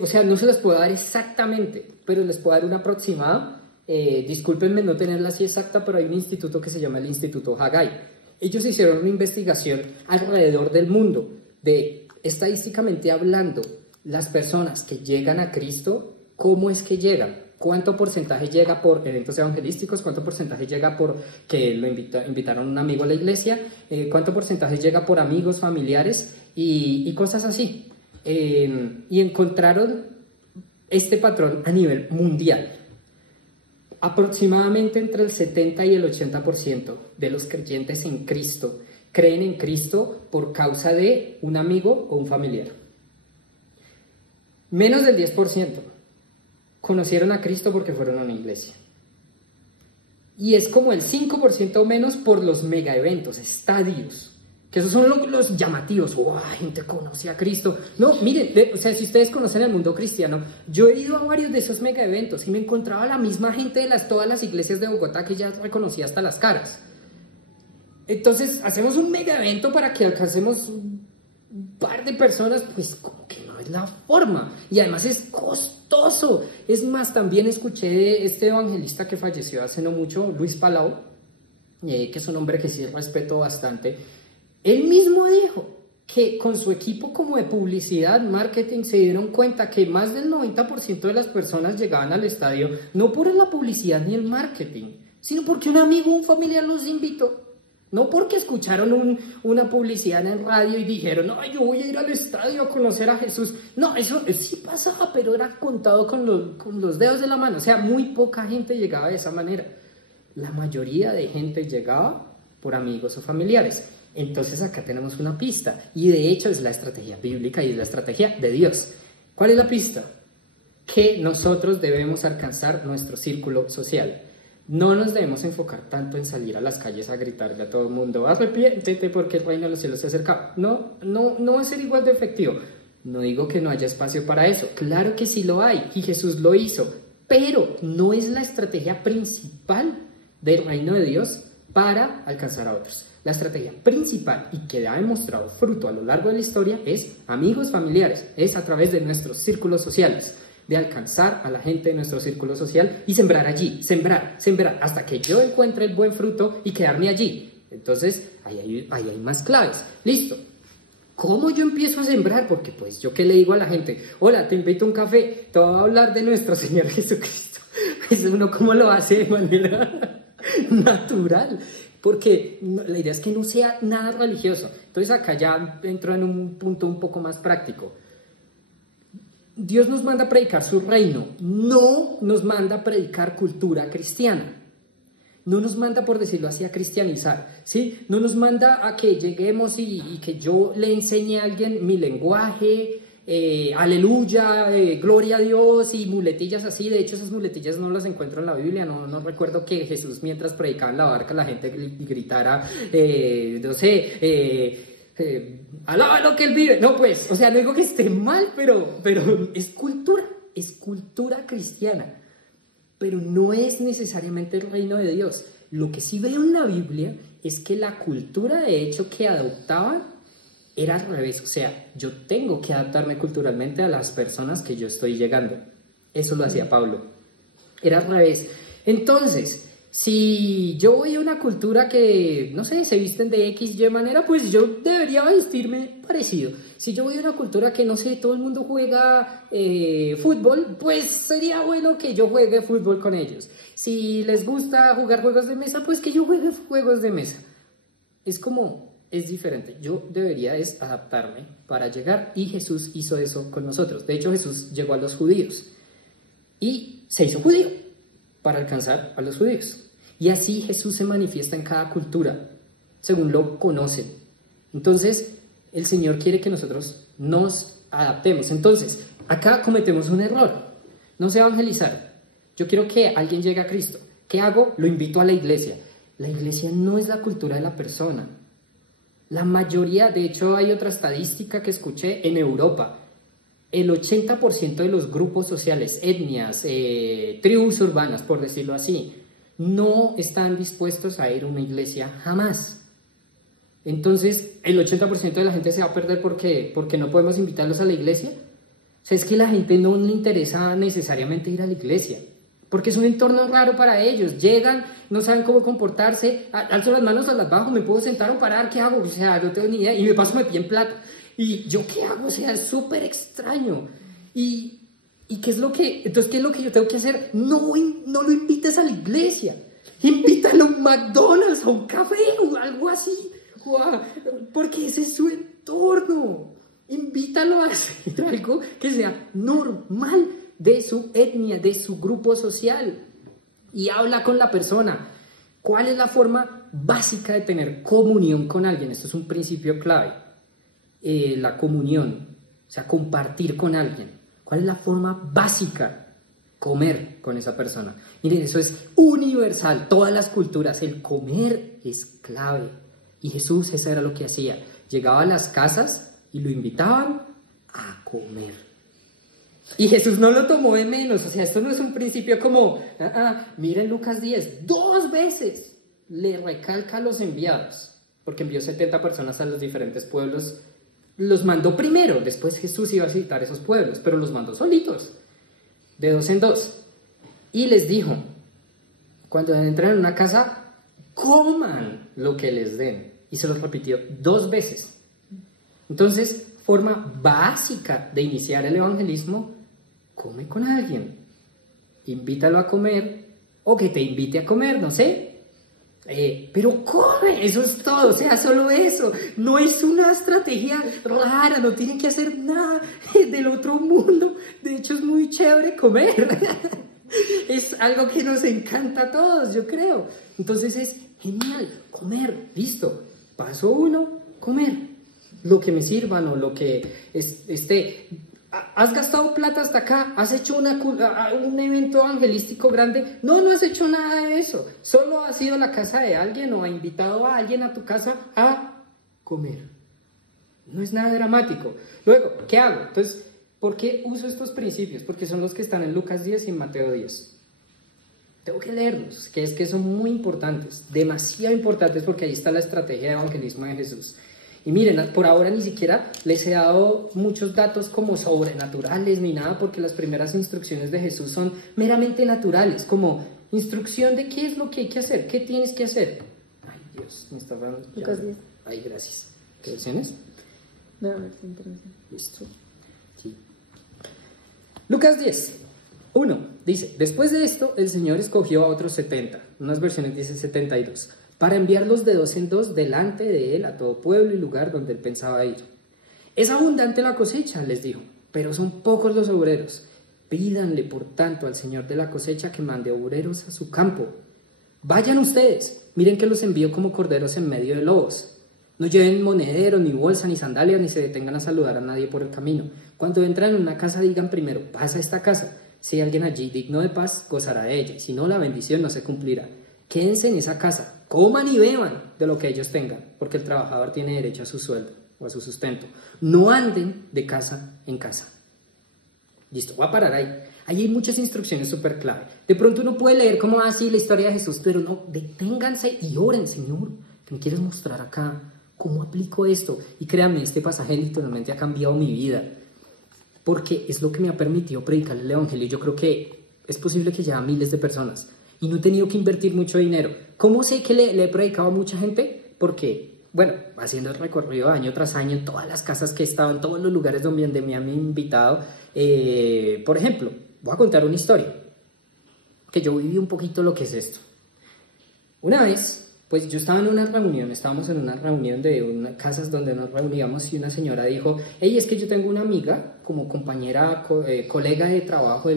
O sea, no se las puedo dar exactamente, pero les puedo dar un aproximado. Discúlpenme no tenerla así exacta, pero hay un instituto que se llama el Instituto Haggai. Ellos hicieron una investigación alrededor del mundo de, estadísticamente hablando, las personas que llegan a Cristo, ¿cómo es que llegan? ¿Cuánto porcentaje llega por eventos evangelísticos? ¿Cuánto porcentaje llega por que lo invitaron a un amigo a la iglesia? ¿Cuánto porcentaje llega por amigos, familiares y cosas así? Y encontraron este patrón a nivel mundial. Aproximadamente entre el 70 y el 80% de los creyentes en Cristo creen en Cristo por causa de un amigo o un familiar. Menos del 10% conocieron a Cristo porque fueron a una iglesia. Y es como el 5% menos por los mega eventos, estadios, que esos son los llamativos. ¡Wow! Gente conoce a Cristo. No, miren, o sea, si ustedes conocen el mundo cristiano, yo he ido a varios de esos mega eventos y me encontraba la misma gente de todas las iglesias de Bogotá que ya reconocía hasta las caras. Entonces, hacemos un mega evento para que alcancemos un par de personas, pues como que no es la forma. Y además es costoso. Es más, también escuché de este evangelista que falleció hace no mucho, Luis Palau, que es un hombre que sí respeto bastante. Él mismo dijo que con su equipo como de publicidad, marketing, se dieron cuenta que más del 90% de las personas llegaban al estadio no por la publicidad ni el marketing, sino porque un amigo o un familiar los invitó. No porque escucharon una publicidad en radio y dijeron, no, yo voy a ir al estadio a conocer a Jesús. No, eso sí pasaba, pero era contado con los dedos de la mano. O sea, muy poca gente llegaba de esa manera. La mayoría de gente llegaba por amigos o familiares. Entonces acá tenemos una pista, y de hecho es la estrategia bíblica y es la estrategia de Dios. ¿Cuál es la pista? Que nosotros debemos alcanzar nuestro círculo social. No nos debemos enfocar tanto en salir a las calles a gritarle a todo el mundo, arrepiéntete porque el reino de los cielos se acerca. No va a ser igual de efectivo. No digo que no haya espacio para eso, claro que sí lo hay, y Jesús lo hizo, pero no es la estrategia principal del reino de Dios para alcanzar a otros. La estrategia principal y que ha demostrado fruto a lo largo de la historia es amigos, familiares, es a través de nuestros círculos sociales, de alcanzar a la gente de nuestro círculo social y sembrar allí, sembrar, hasta que yo encuentre el buen fruto y quedarme allí. Entonces, ahí hay más claves. Listo. ¿Cómo yo empiezo a sembrar? Porque pues yo qué le digo a la gente, hola, te invito a un café, te voy a hablar de nuestro Señor Jesucristo. Pues uno cómo lo hace de manera natural. Porque la idea es que no sea nada religioso. Entonces acá ya entro en un punto un poco más práctico. Dios nos manda a predicar su reino, no nos manda a predicar cultura cristiana. No nos manda, por decirlo así, a cristianizar, ¿sí? No nos manda a que lleguemos y que yo le enseñe a alguien mi lenguaje, aleluya, gloria a Dios y muletillas así. De hecho esas muletillas no las encuentro en la Biblia. No recuerdo que Jesús mientras predicaba en la barca la gente gritara no sé, alaba lo que él vive. No, pues, o sea, no digo que esté mal, pero es cultura cristiana, pero no es necesariamente el reino de Dios. Lo que sí veo en la Biblia es que la cultura de hecho que adoptaban era al revés, o sea, yo tengo que adaptarme culturalmente a las personas que yo estoy llegando. Eso lo hacía Pablo. Era al revés. Entonces, Si yo voy a una cultura que, no sé, se visten de X, Y manera, pues yo debería vestirme parecido. Si yo voy a una cultura que, no sé, todo el mundo juega fútbol, pues sería bueno que yo juegue fútbol con ellos. Si les gusta jugar juegos de mesa, pues que yo juegue juegos de mesa. Es diferente. Yo debería es adaptarme para llegar, y Jesús hizo eso con nosotros. De hecho, Jesús llegó a los judíos y se hizo judío para alcanzar a los judíos. Y así Jesús se manifiesta en cada cultura, según lo conocen. Entonces, el Señor quiere que nosotros nos adaptemos. Entonces, acá cometemos un error. No sé evangelizar. Yo quiero que alguien llegue a Cristo. ¿Qué hago? Lo invito a la iglesia. La iglesia no es la cultura de la persona. La mayoría, de hecho, hay otra estadística que escuché en Europa. El 80% de los grupos sociales, etnias, tribus urbanas, por decirlo así, no están dispuestos a ir a una iglesia jamás. Entonces, el 80% de la gente se va a perder porque no podemos invitarlos a la iglesia. O sea, es que la gente no le interesa necesariamente ir a la iglesia, porque es un entorno raro para ellos. Llegan, no saben cómo comportarse, alzo las manos, las bajo, me puedo sentar o parar, ¿qué hago? O sea, no tengo ni idea, y me paso mi pie en plata. ¿Y yo qué hago? O sea, es súper extraño. ¿Y qué es lo que yo tengo que hacer? No lo invites a la iglesia. Invítalo a un McDonald's, a un café o algo así. Porque ese es su entorno. Invítalo a hacer algo que sea normal de su etnia, de su grupo social. Y habla con la persona. ¿Cuál es la forma básica de tener comunión con alguien? Esto es un principio clave. La comunión, o sea, compartir con alguien. ¿Cuál es la forma básica? Comer con esa persona. Miren, eso es universal, todas las culturas, el comer es clave. Y Jesús, eso era lo que hacía. Llegaba a las casas y lo invitaban a comer. Y Jesús no lo tomó de menos, o sea, esto no es un principio como, miren Lucas 10, 2 veces le recalca a los enviados, porque envió 70 personas a los diferentes pueblos. Los mandó primero, después Jesús iba a visitar esos pueblos, pero los mandó solitos, de 2 en 2. Y les dijo, cuando entren en una casa, coman lo que les den. Y se los repitió 2 veces. Entonces, forma básica de iniciar el evangelismo, come con alguien. Invítalo a comer, o que te invite a comer, no sé. Pero come, eso es todo, o sea, solo eso. No es una estrategia rara, no tienen que hacer nada del otro mundo. De hecho, es muy chévere comer. Es algo que nos encanta a todos, yo creo. Entonces es genial, comer, listo. Paso 1, comer. Lo que me sirvan o lo que esté. ¿Has gastado plata hasta acá? ¿Has hecho un evento evangelístico grande? No has hecho nada de eso. Solo has ido a la casa de alguien o has invitado a alguien a tu casa a comer. No es nada dramático. Luego, ¿qué hago? Entonces, ¿por qué uso estos principios? Porque son los que están en Lucas 10 y en Mateo 10. Tengo que leerlos, que es que son muy importantes, demasiado importantes, porque ahí está la estrategia de evangelismo de Jesús. Y miren, por ahora ni siquiera les he dado muchos datos como sobrenaturales ni nada, porque las primeras instrucciones de Jesús son meramente naturales, como instrucción de qué es lo que hay que hacer, qué tienes que hacer. Ay, Dios, me está dando. Lucas 10. Ay, gracias. ¿Qué versiones? No, versión internacional. Listo. Sí. Lucas 10. 1. Dice, después de esto, el Señor escogió a otros 70. Unas versiones dicen 72. Para enviarlos de 2 en 2 delante de él a todo pueblo y lugar donde él pensaba ir. Es abundante la cosecha, les dijo, pero son pocos los obreros. Pídanle, por tanto, al Señor de la cosecha que mande obreros a su campo. Vayan ustedes, miren que los envío como corderos en medio de lobos. No lleven monedero, ni bolsa, ni sandalias, ni se detengan a saludar a nadie por el camino. Cuando entran en una casa, digan primero, pasa a esta casa. Si hay alguien allí digno de paz, gozará de ella, y si no, la bendición no se cumplirá. Quédense en esa casa, coman y beban de lo que ellos tengan, porque el trabajador tiene derecho a su sueldo o a su sustento. No anden de casa en casa. Listo, voy a parar ahí. Ahí hay muchas instrucciones súper clave. De pronto uno puede leer como así la historia de Jesús, pero no, deténganse y oren, Señor, que me quieres mostrar acá cómo aplico esto. Y créanme, este pasaje literalmente ha cambiado mi vida, porque es lo que me ha permitido predicar el evangelio. Yo creo que es posible que ya miles de personas. y no he tenido que invertir mucho dinero. ¿Cómo sé que le he predicado a mucha gente? Porque, bueno, haciendo el recorrido año tras año, en todas las casas que he estado, en todos los lugares donde me han invitado, por ejemplo, voy a contar una historia, que yo viví un poquito lo que es esto. Una vez, pues yo estaba en una reunión, estábamos en una reunión de casas donde nos reuníamos y una señora dijo, hey, es que yo tengo una amiga como compañera, colega de trabajo,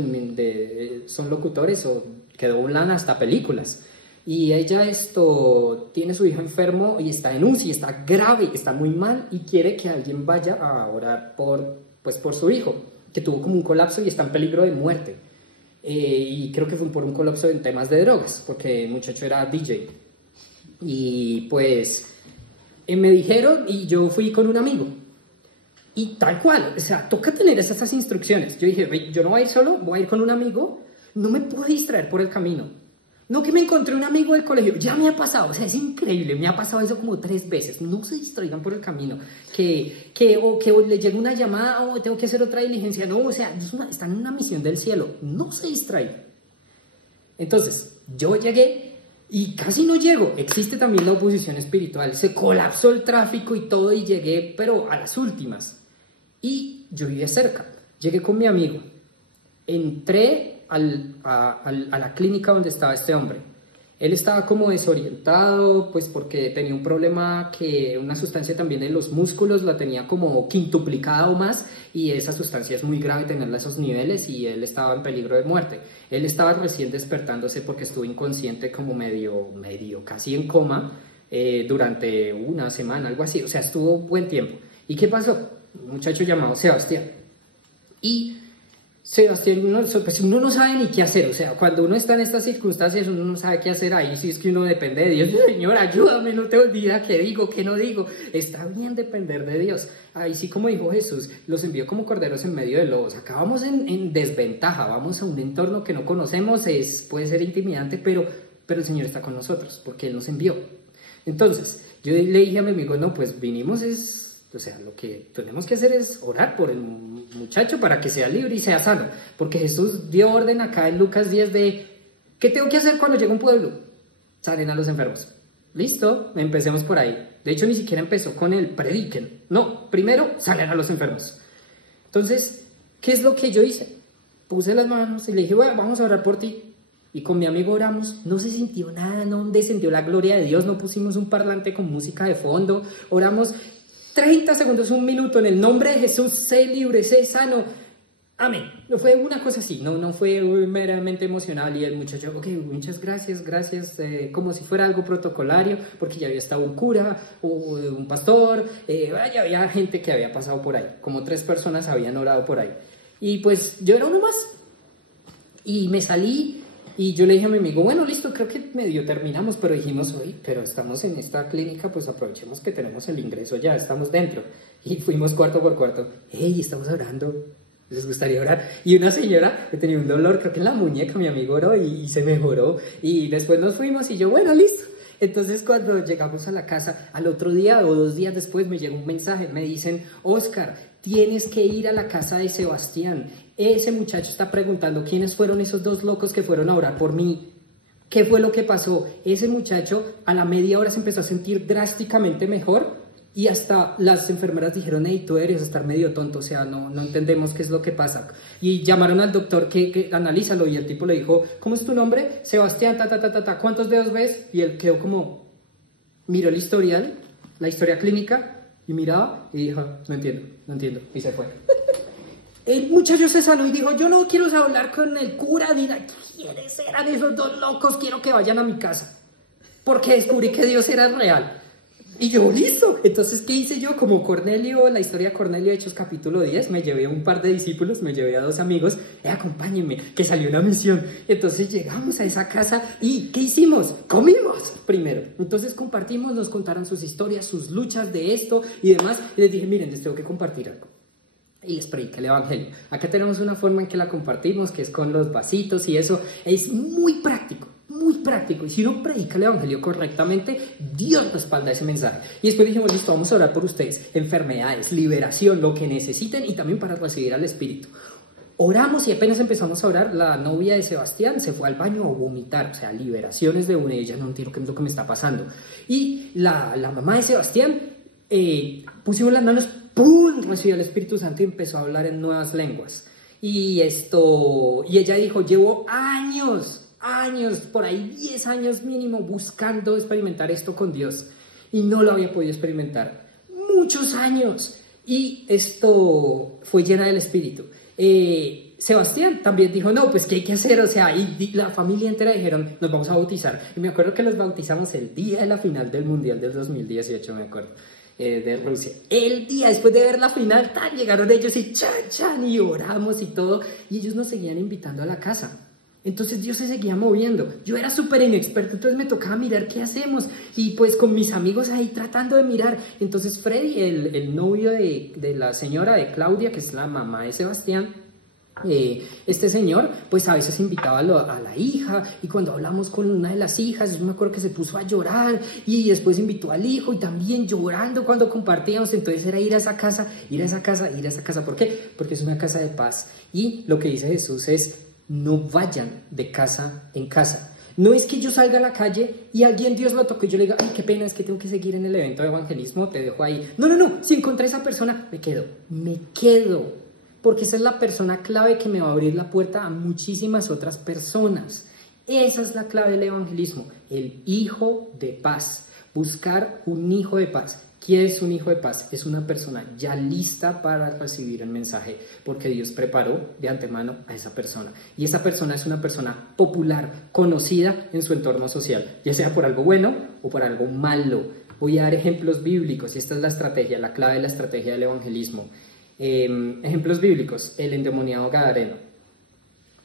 son locutores o que doblan hasta películas. Y ella tiene su hijo enfermo y está en UCI, está grave, está muy mal y quiere que alguien vaya a orar por su hijo, que tuvo como un colapso y está en peligro de muerte. Y creo que fue por un colapso en temas de drogas, porque el muchacho era DJ. Y pues me dijeron y yo fui con un amigo. Y tal cual, o sea, toca tener esas instrucciones. Yo dije, yo no voy a ir solo, voy a ir con un amigo, no me puedo distraer por el camino. No que me encontré un amigo del colegio, ya me ha pasado, o sea, es increíble, me ha pasado eso como 3 veces, no se distraigan por el camino, que le llega una llamada o tengo que hacer otra diligencia, no, o sea, están en una misión del cielo, no se distraigan. Entonces, yo llegué y casi no llego, existe también la oposición espiritual, se colapsó el tráfico y todo y llegué, pero a las últimas, y yo vivía cerca, llegué con mi amigo, entré a la clínica donde estaba este hombre. Él estaba como desorientado, pues porque tenía un problema que una sustancia también en los músculos la tenía como quintuplicada o más, y esa sustancia es muy grave tenerla a esos niveles y él estaba en peligro de muerte. Él estaba recién despertándose porque estuvo inconsciente como medio casi en coma durante una semana, algo así, o sea, estuvo buen tiempo. ¿Y qué pasó? Un muchacho llamado Sebastián. Y Sebastián, uno no sabe ni qué hacer, o sea, cuando uno está en estas circunstancias uno no sabe qué hacer ahí, si es que uno depende de Dios. Señor, ayúdame, no te olvides qué digo, qué no digo. Está bien depender de Dios. Ahí sí, como dijo Jesús, los envió como corderos en medio de lobos. Acá vamos en desventaja, vamos a un entorno que no conocemos, puede ser intimidante, pero el Señor está con nosotros porque Él nos envió. Entonces, yo le dije a mi amigo, no, pues vinimos o sea, lo que tenemos que hacer es orar por el muchacho para que sea libre y sea sano. Porque Jesús dio orden acá en Lucas 10 de, ¿qué tengo que hacer cuando llega un pueblo? Salen a los enfermos. Listo, empecemos por ahí. De hecho, ni siquiera empezó con el prediquen. No, primero salen a los enfermos. Entonces, ¿qué es lo que yo hice? Puse las manos y le dije, bueno, vamos a orar por ti. Y con mi amigo oramos, no se sintió nada, no descendió la gloria de Dios, no pusimos un parlante con música de fondo, oramos 30 segundos, 1 minuto, en el nombre de Jesús, sé libre, sé sano, amén. No fue una cosa así, no fue meramente emocional. Y el muchacho, ok, muchas gracias, como si fuera algo protocolario, porque ya había estado un cura, o un pastor, ya había gente que había pasado por ahí, como 3 personas habían orado por ahí. Y pues yo era uno más, y me salí. Y yo le dije a mi amigo, bueno, listo, creo que medio terminamos, pero dijimos, oye, pero estamos en esta clínica, pues aprovechemos que tenemos el ingreso ya, estamos dentro. Y fuimos cuarto por cuarto, hey, estamos orando, ¿les gustaría orar? Y una señora que tenía un dolor, creo que en la muñeca, mi amigo oró y se mejoró. Y después nos fuimos y yo, bueno, listo. Entonces cuando llegamos a la casa, al otro día o 2 días después me llegó un mensaje, me dicen, Oscar, tienes que ir a la casa de Sebastián. Ese muchacho está preguntando quiénes fueron esos 2 locos que fueron a orar por mí. ¿Qué fue lo que pasó? Ese muchacho a la media hora se empezó a sentir drásticamente mejor y hasta las enfermeras dijeron, hey, tú deberías estar medio tonto, o sea, no entendemos qué es lo que pasa. Y llamaron al doctor que analízalo, y el tipo le dijo, ¿cómo es tu nombre? Sebastián, ¿cuántos dedos ves? Y él quedó como, miró el historial, la historia clínica, y miraba y dijo, no entiendo, y se fue. El muchacho se sanó y dijo, yo no quiero hablar con el cura, dirá, ¿quiénes eran esos 2 locos? Quiero que vayan a mi casa, porque descubrí que Dios era real. Y yo, listo. Entonces, ¿qué hice yo? Como Cornelio, la historia de Cornelio, Hechos capítulo 10, me llevé a un par de discípulos, me llevé a 2 amigos, acompáñenme, que salió una misión. Entonces llegamos a esa casa y ¿qué hicimos? Comimos primero. Entonces compartimos, nos contaron sus historias, sus luchas de esto y demás. Y les dije, miren, les tengo que compartir algo. Y les prediqué el evangelio. Acá tenemos una forma en que la compartimos, que es con los vasitos y eso. Es muy práctico. Y si uno predica el evangelio correctamente, Dios respalda ese mensaje. Y después dijimos, listo, vamos a orar por ustedes. Enfermedades, liberación, lo que necesiten, y también para recibir al Espíritu. Oramos y apenas empezamos a orar, la novia de Sebastián se fue al baño a vomitar, o sea, liberaciones de una, y ella no entiendo qué es lo que me está pasando. Y la mamá de Sebastián, pusimos las manos, ¡pum!, recibió el Espíritu Santo y empezó a hablar en nuevas lenguas. Y ella dijo, llevo años, por ahí 10 años mínimo, buscando experimentar esto con Dios, y no lo había podido experimentar, muchos años, y esto fue llena del Espíritu. Sebastián también dijo, no, pues ¿qué hay que hacer? O sea, y la familia entera dijeron, nos vamos a bautizar. Y me acuerdo que los bautizamos el día de la final del Mundial del 2018, me acuerdo, de Rusia. El día después de ver la final, llegaron ellos y chan, y oramos y todo, y ellos nos seguían invitando a la casa. Entonces Dios se seguía moviendo. Yo era súper inexperto, entonces me tocaba mirar qué hacemos. Y pues con mis amigos ahí tratando de mirar. Entonces Freddy, el novio de la señora, de Claudia, que es la mamá de Sebastián, este señor, pues a veces invitaba a la hija, y cuando hablamos con una de las hijas, yo me acuerdo que se puso a llorar, y después invitó al hijo, y también llorando cuando compartíamos. Entonces era ir a esa casa. ¿Por qué? Porque es una casa de paz. Y lo que dice Jesús es, no vayan de casa en casa. No es que yo salga a la calle y alguien Dios lo toque y yo le diga, ay, qué pena, es que tengo que seguir en el evento de evangelismo, te dejo ahí. No, si encontré a esa persona, me quedo, porque esa es la persona clave que me va a abrir la puerta a muchísimas otras personas. Esa es la clave del evangelismo, el hijo de paz, buscar un hijo de paz. ¿Quién es un hijo de paz? Es una persona ya lista para recibir el mensaje, porque Dios preparó de antemano a esa persona. Y esa persona es una persona popular, conocida en su entorno social, ya sea por algo bueno o por algo malo. Voy a dar ejemplos bíblicos, y esta es la estrategia, la clave de la estrategia del evangelismo. Ejemplos bíblicos, el endemoniado gadareno.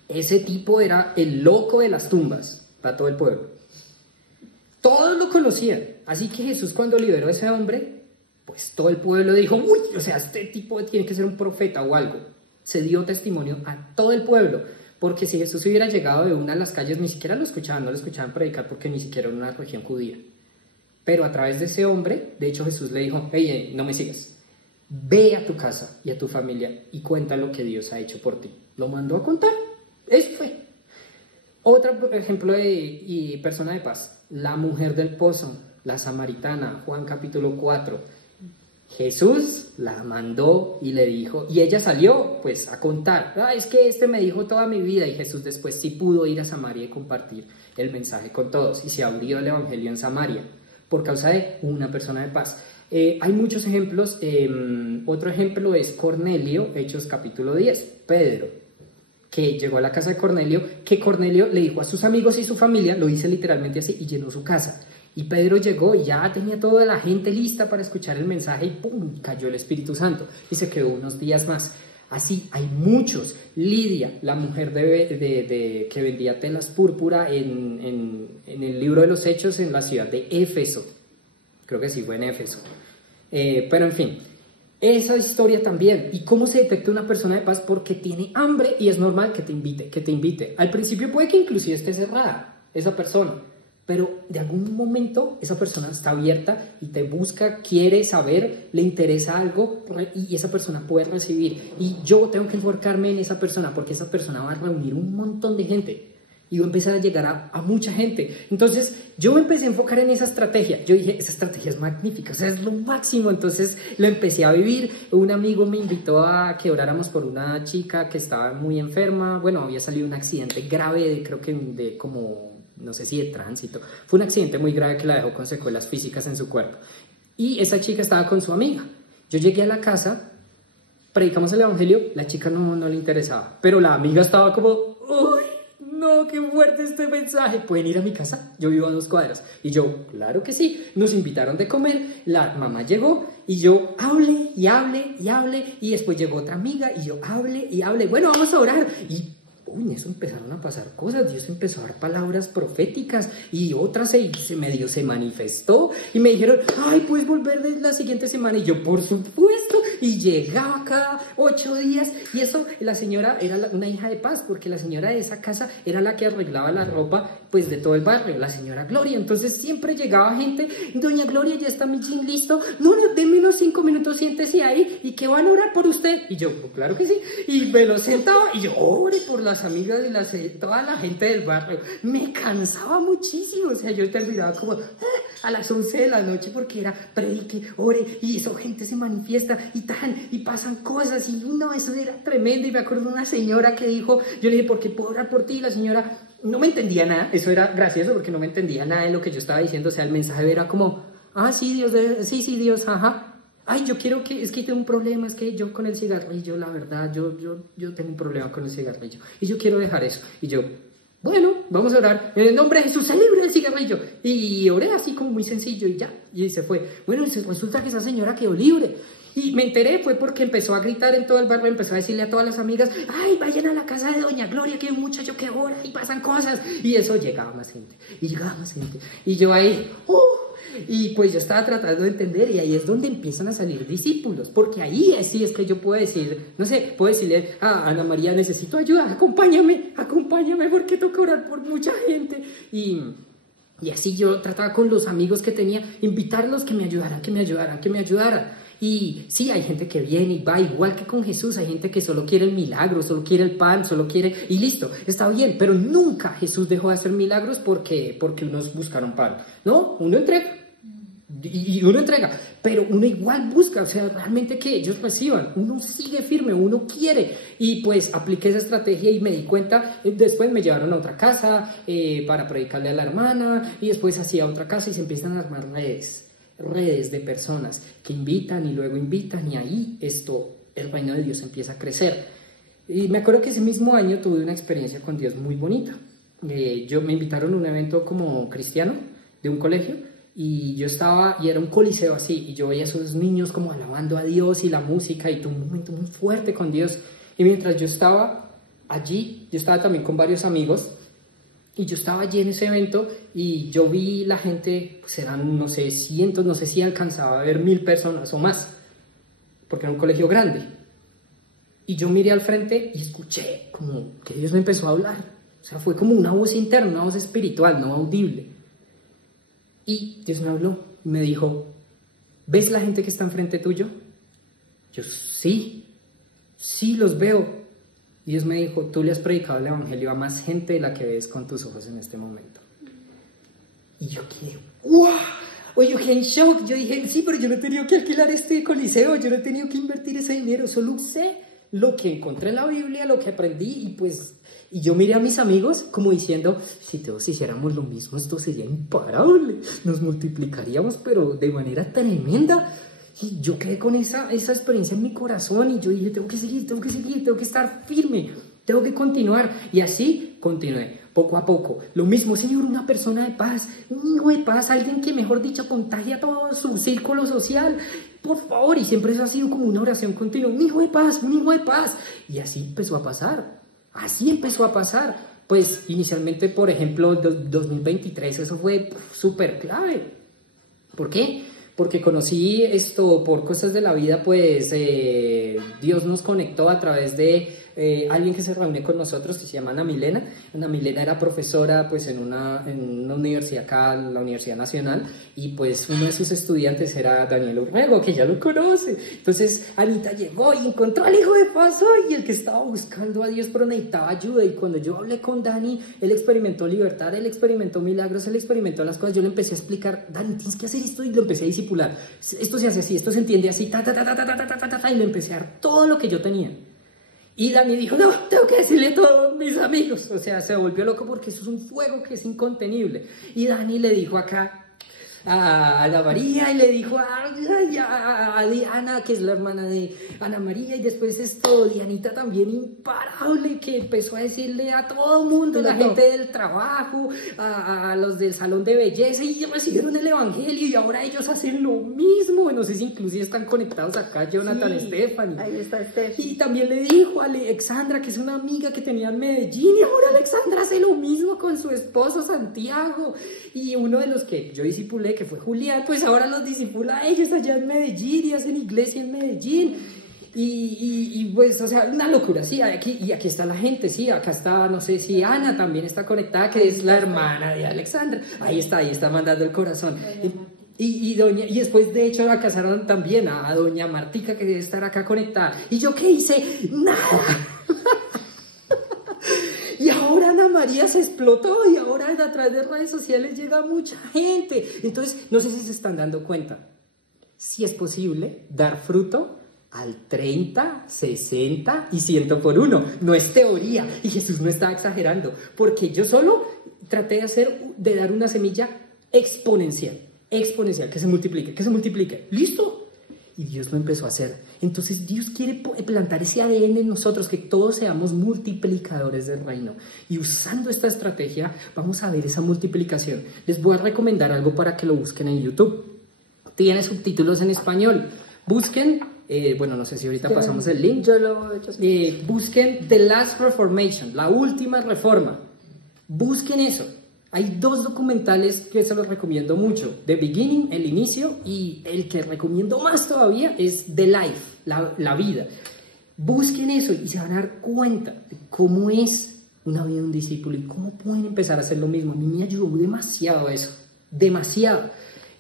Ese tipo era el loco de las tumbas para todo el pueblo. Todos lo conocían, así que Jesús, cuando liberó a ese hombre, pues todo el pueblo dijo, uy, o sea, este tipo tiene que ser un profeta o algo. Se dio testimonio a todo el pueblo, porque si Jesús hubiera llegado de una a las calles, ni siquiera lo escuchaban, no lo escuchaban predicar, porque ni siquiera era una región judía. Pero a través de ese hombre, de hecho Jesús le dijo, hey, no me sigas, ve a tu casa y a tu familia y cuenta lo que Dios ha hecho por ti. Lo mandó a contar, eso fue. Otro ejemplo de persona de paz, la mujer del pozo, la samaritana, Juan capítulo 4. Jesús la mandó y le dijo, y ella salió pues a contar, es que este me dijo toda mi vida, y Jesús después sí pudo ir a Samaria y compartir el mensaje con todos, y se abrió el evangelio en Samaria por causa de una persona de paz. Hay muchos ejemplos. Otro ejemplo es Cornelio, Hechos capítulo 10, Pedro, que llegó a la casa de Cornelio, que Cornelio le dijo a sus amigos y su familia, lo dice literalmente así, y llenó su casa. Y Pedro llegó y ya tenía toda la gente lista para escuchar el mensaje, y ¡pum!, cayó el Espíritu Santo, y se quedó unos días más. Así hay muchos. Lidia, la mujer que vendía telas púrpura en el libro de los Hechos, en la ciudad de Éfeso. Creo que sí fue en Éfeso. Pero en fin, esa historia también. ¿Y cómo se detecta una persona de paz? Porque tiene hambre y es normal que te invite. Al principio puede que inclusive esté cerrada esa persona, pero de algún momento esa persona está abierta y te busca, quiere saber, le interesa algo, y esa persona puede recibir. Y yo tengo que enfocarme en esa persona, porque esa persona va a reunir un montón de gente y va a empezar a llegar a mucha gente. Entonces yo me empecé a enfocar en esa estrategia. Yo dije, esa estrategia es magnífica, o sea, es lo máximo. Entonces lo empecé a vivir. Un amigo me invitó a que oráramos por una chica que estaba muy enferma. Bueno, había salido un accidente grave, creo que de como, no sé si de tránsito. Fue un accidente muy grave que la dejó con secuelas físicas en su cuerpo. Y esa chica estaba con su amiga. Yo llegué a la casa, predicamos el evangelio, la chica no le interesaba, pero la amiga estaba como, uy, no, qué fuerte este mensaje, ¿pueden ir a mi casa? Yo vivo a 2 cuadras. Y yo, claro que sí. Nos invitaron de comer, la mamá llegó y yo hablé, y después llegó otra amiga y yo hablé, bueno, vamos a orar. Y en eso empezaron a pasar cosas. Dios empezó a dar palabras proféticas, y otras se manifestó, y me dijeron, ay, puedes volver la siguiente semana. Y yo, por supuesto. y llegaba cada 8 días. Y eso, la señora era una hija de paz, porque la señora de esa casa era la que arreglaba la ropa pues de todo el barrio, la señora Gloria. Entonces siempre llegaba gente, doña Gloria, ya está mi jean listo, no, denme unos 5 minutos, siéntese ahí, y que van a orar por usted. Y yo, pues, claro que sí, y me lo sentaba, y yo, ore por las amigas de toda la gente del barrio. Me cansaba muchísimo, o sea, yo terminaba como a las 11 de la noche, porque era predique, ore, y eso, gente se manifiesta, y pasan cosas, y no, eso era tremendo. Y me acuerdo de una señora que dijo, yo le dije, ¿por qué puedo orar por ti? Y la señora no me entendía nada, eso era gracioso, porque no me entendía nada de lo que yo estaba diciendo. O sea, el mensaje era como, sí, Dios, sí, Dios, ajá. Ay, yo quiero es que tengo un problema, es que yo con el cigarrillo, la verdad, yo tengo un problema con el cigarrillo, y yo quiero dejar eso. Y yo, bueno, vamos a orar, en el nombre de Jesús, se libre del cigarrillo. Y oré así como muy sencillo, y ya, y se fue. Bueno, resulta que esa señora quedó libre. Y me enteré, fue porque empezó a gritar en todo el barrio, empezó a decirle a todas las amigas, ay, vayan a la casa de doña Gloria, que hay un muchacho que ora y pasan cosas. Y eso, llegaba más gente, y llegaba más gente. Y yo ahí, y pues yo estaba tratando de entender, y ahí es donde empiezan a salir discípulos, porque ahí sí es que yo puedo decir, no sé, puedo decirle a Ana María, necesito ayuda, acompáñame, porque toca orar por mucha gente. Y así yo trataba con los amigos que tenía, invitarlos que me ayudaran. Y sí, hay gente que viene y va, igual que con Jesús, hay gente que solo quiere el milagro, solo quiere el pan, solo quiere, y listo, está bien, pero nunca Jesús dejó de hacer milagros porque unos buscaron pan, ¿no? Uno entrega, y uno entrega, pero uno igual busca, o sea, realmente que ellos reciban, uno sigue firme, uno quiere. Y pues apliqué esa estrategia y me di cuenta, después me llevaron a otra casa para predicarle a la hermana, y después hacía otra casa, y se empiezan a armar redes de personas que invitan y luego invitan, y ahí el reino de Dios empieza a crecer. Y me acuerdo que ese mismo año tuve una experiencia con Dios muy bonita. Me invitaron a un evento como cristiano de un colegio, y yo estaba, y era un coliseo así, y yo veía a esos niños como alabando a Dios y la música, y tuve un momento muy fuerte con Dios. Y mientras yo estaba allí, yo estaba también con varios amigos, y yo estaba allí en ese evento, y yo vi la gente, pues eran, no sé, cientos, no sé si alcanzaba a ver 1000 personas o más, porque era un colegio grande. Y yo miré al frente y escuché como que Dios me empezó a hablar. O sea, fue como una voz interna, una voz espiritual, no audible. Y Dios me habló y me dijo, ¿ves la gente que está enfrente tuyo? Yo, sí, los veo. Dios me dijo, tú le has predicado el evangelio a más gente de la que ves con tus ojos en este momento. Y yo quedé, ¡wow! Oye, yo quedé en shock. Yo dije, sí, pero yo no he tenido que alquilar este coliseo, yo no he tenido que invertir ese dinero, solo usé lo que encontré en la Biblia, lo que aprendí, y yo miré a mis amigos como diciendo, si todos hiciéramos lo mismo, esto sería imparable, nos multiplicaríamos, pero de manera tremenda. Y yo quedé con esa experiencia en mi corazón, y yo dije, tengo que seguir, tengo que estar firme, tengo que continuar. Y así continué, poco a poco. Lo mismo, Señor, una persona de paz, un hijo de paz, alguien que, mejor dicho, contagia todo su círculo social, por favor. Y siempre eso ha sido como una oración continua, un hijo de paz, un hijo de paz. Y así empezó a pasar, Pues inicialmente, por ejemplo, 2023, eso fue súper clave. ¿Por qué? Porque conocí por cosas de la vida, pues Dios nos conectó a través de alguien que se reúne con nosotros, que se llama Ana Milena. Ana Milena era profesora pues en una universidad acá, la Universidad Nacional, y pues uno de sus estudiantes era Daniel Urrego, que ya lo conoce. Entonces Anita llegó y encontró al hijo de paso, y el que estaba buscando a Dios pero necesitaba ayuda. Y cuando yo hablé con Dani, él experimentó libertad, él experimentó milagros, él experimentó las cosas. Yo le empecé a explicar, Dani, tienes que hacer esto, y lo empecé a discipular. Esto se hace así, esto se entiende así, y le empecé a dar todo lo que yo tenía. Y Dani dijo, no, tengo que decirle a todos mis amigos. O sea, se volvió loco porque eso es un fuego que es incontenible. Y Dani le dijo acá a la María, y le dijo a Diana, que es la hermana de Ana María, y después Dianita también imparable, que empezó a decirle a todo el mundo, a la gente del trabajo, a los del salón de belleza, y recibieron el evangelio, y ahora ellos hacen lo mismo. No sé si inclusive están conectados acá, Jonathan, sí, Stephanie. Ahí está Stephanie. Y también le dijo a Alexandra, que es una amiga que tenía en Medellín, y ahora Alexandra hace lo mismo con su esposo Santiago. Y uno de los que yo discipulé, Felipe, que fue Julián, pues ahora los discipula a ellos allá en Medellín y hacen iglesia en Medellín. Y pues, o sea, una locura, sí, aquí está la gente, sí, acá está, no sé si Ana también está conectada, que es la hermana de Alexandra, ahí está mandando el corazón. Y después, de hecho, la casaron también a doña Martica, que debe estar acá conectada. ¿Y yo qué hice? ¡Nada! Y ahora Ana María se explotó y ahora a través de redes sociales llega mucha gente. Entonces, no sé si se están dando cuenta. Si es posible dar fruto al 30, 60 y 100 por uno. No es teoría. Y Jesús no está exagerando. Porque yo solo traté de dar una semilla exponencial, que se multiplique. ¿Listo? Y Dios lo empezó a hacer. Entonces Dios quiere plantar ese ADN en nosotros, que todos seamos multiplicadores del reino. Y usando esta estrategia vamos a ver esa multiplicación. Les voy a recomendar algo para que lo busquen en YouTube. Tiene subtítulos en español. Busquen, bueno, no sé si ahorita pasamos el link. Yo lo he hecho así. Busquen The Last Reformation, la última reforma. Busquen eso. Hay 2 documentales que se los recomiendo mucho. The Beginning, el inicio, y el que recomiendo más todavía es The Life, la vida. Busquen eso y se van a dar cuenta de cómo es una vida de un discípulo y cómo pueden empezar a hacer lo mismo. A mí me ayudó demasiado eso, demasiado.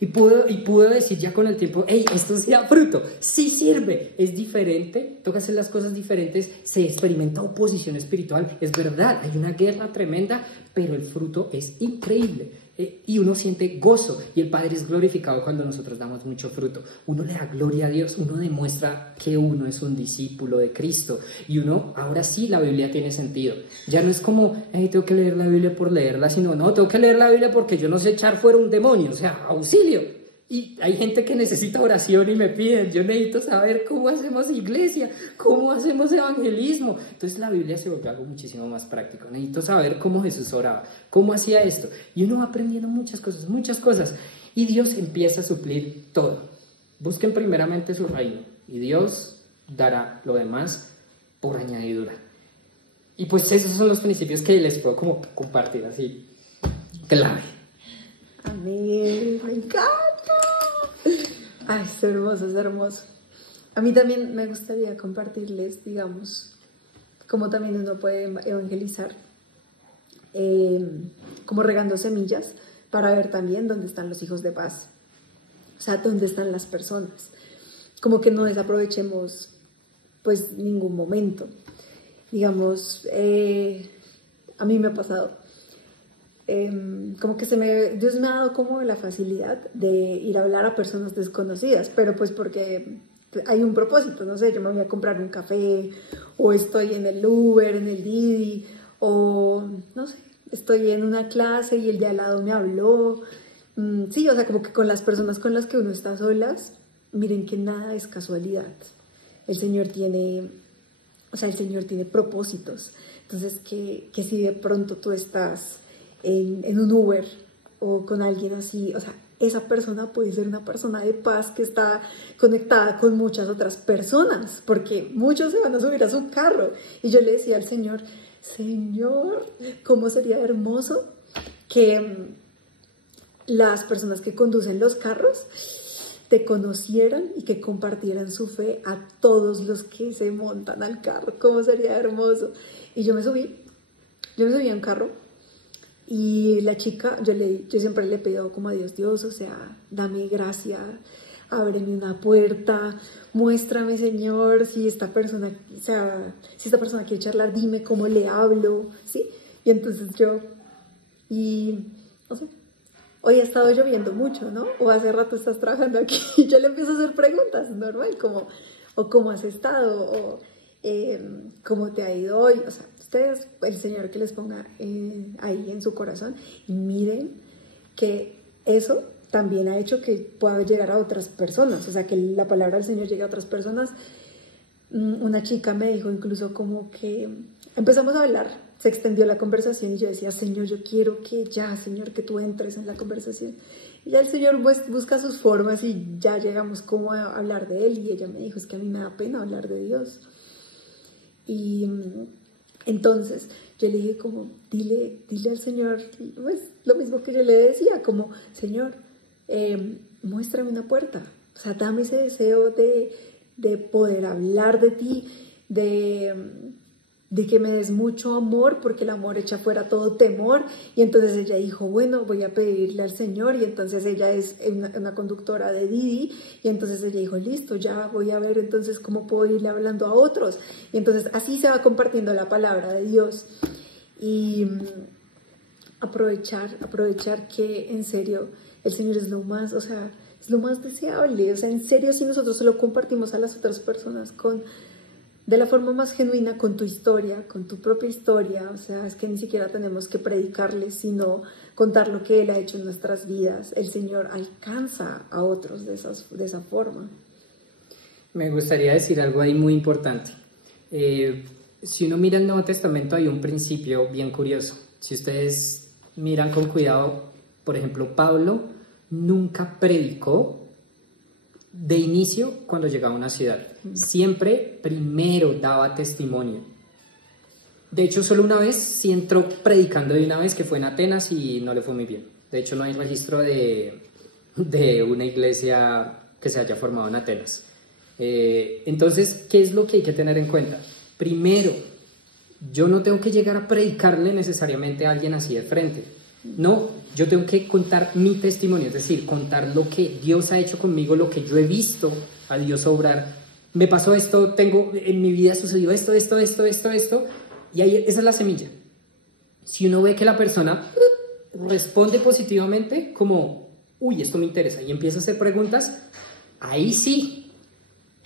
Y puedo decir ya con el tiempo, hey, esto sí da fruto, sí sirve, es diferente, toca hacer las cosas diferentes, se experimenta oposición espiritual, es verdad, hay una guerra tremenda, pero el fruto es increíble. Y uno siente gozo y el Padre es glorificado cuando nosotros damos mucho fruto. Uno le da gloria a Dios, uno demuestra que uno es un discípulo de Cristo y uno, ahora sí la Biblia tiene sentido. Ya no es como, tengo que leer la Biblia por leerla, sino no, tengo que leer la Biblia porque yo no sé echar fuera un demonio, o sea, auxilio. Y hay gente que necesita oración y me piden, yo necesito saber cómo hacemos iglesia, cómo hacemos evangelismo. Entonces la Biblia se vuelve algo muchísimo más práctico. Necesito saber cómo Jesús oraba, cómo hacía esto. Y uno va aprendiendo muchas cosas. Y Dios empieza a suplir todo. Busquen primeramente su reino y Dios dará lo demás por añadidura. Y pues esos son los principios que les puedo como compartir así, clave. Amén, me encanta. Ay, es hermoso, es hermoso. A mí también me gustaría compartirles, digamos, cómo también uno puede evangelizar, como regando semillas para ver también dónde están los hijos de paz, o sea, dónde están las personas, como que no desaprovechemos pues ningún momento. Digamos, a mí me ha pasado. Como que Dios me ha dado como la facilidad de ir a hablar a personas desconocidas, pero pues porque hay un propósito, no sé, yo me voy a comprar un café, o estoy en el Uber, en el Didi, o no sé, estoy en una clase y el de al lado me habló. Sí, o sea, como que con las personas con las que uno está solas, miren que nada es casualidad. El Señor tiene propósitos. Entonces, que si de pronto tú estás en un Uber o con alguien así, o sea, esa persona puede ser una persona de paz que está conectada con muchas otras personas, porque muchos se van a subir a su carro. Y yo le decía al Señor, ¿cómo sería hermoso que las personas que conducen los carros te conocieran y que compartieran su fe a todos los que se montan al carro? ¿Cómo sería hermoso? Y yo me subí a un carro. Y la chica, yo siempre le pido como a Dios, o sea, dame gracia, ábreme una puerta, muéstrame, Señor, si esta persona quiere charlar, dime cómo le hablo, ¿sí? Y entonces no sé, hoy ha estado lloviendo mucho, ¿no? O hace rato estás trabajando aquí, y yo le empiezo a hacer preguntas, normal, como, o cómo has estado, o cómo te ha ido hoy, o sea, ustedes, el Señor que les ponga ahí en su corazón, y miren que eso también ha hecho que pueda llegar a otras personas, o sea, que la palabra del Señor llegue a otras personas. Una chica me dijo incluso como que empezamos a hablar, se extendió la conversación y yo decía, Señor, yo quiero que ya, Señor, que tú entres en la conversación. Y ya el Señor busca sus formas y ya llegamos como a hablar de Él, y ella me dijo, es que a mí me da pena hablar de Dios. Y entonces yo le dije como, dile al Señor, pues lo mismo que yo le decía, como, Señor, muéstrame una puerta. O sea, dame ese deseo de poder hablar de ti, de que me des mucho amor, porque el amor echa fuera todo temor. Y entonces ella dijo, bueno, voy a pedirle al Señor. Y entonces ella es una conductora de Didi, y entonces ella dijo, listo, ya voy a ver entonces cómo puedo irle hablando a otros. Y entonces así se va compartiendo la palabra de Dios. Y aprovechar que en serio el Señor es lo más, o sea, es lo más deseable. O sea, en serio, si nosotros se lo compartimos a las otras personas de la forma más genuina, con tu historia, con tu propia historia, o sea, es que ni siquiera tenemos que predicarles, sino contar lo que Él ha hecho en nuestras vidas. El Señor alcanza a otros de esa forma. Me gustaría decir algo ahí muy importante. Si uno mira el Nuevo Testamento, hay un principio bien curioso. Si ustedes miran con cuidado, por ejemplo, Pablo nunca predicó de inicio cuando llegaba a una ciudad. Siempre primero daba testimonio. De hecho, solo una vez sí entró predicando de una vez, que fue en Atenas, y no le fue muy bien. De hecho, no hay registro de una iglesia que se haya formado en Atenas. Entonces, ¿qué es lo que hay que tener en cuenta? Primero, yo no tengo que llegar a predicarle necesariamente a alguien así de frente. No, yo tengo que contar mi testimonio, es decir, contar lo que Dios ha hecho conmigo, lo que yo he visto a Dios obrar. Me pasó esto, en mi vida sucedió esto, y ahí esa es la semilla. Si uno ve que la persona responde positivamente, como, uy, esto me interesa, y empieza a hacer preguntas, ahí sí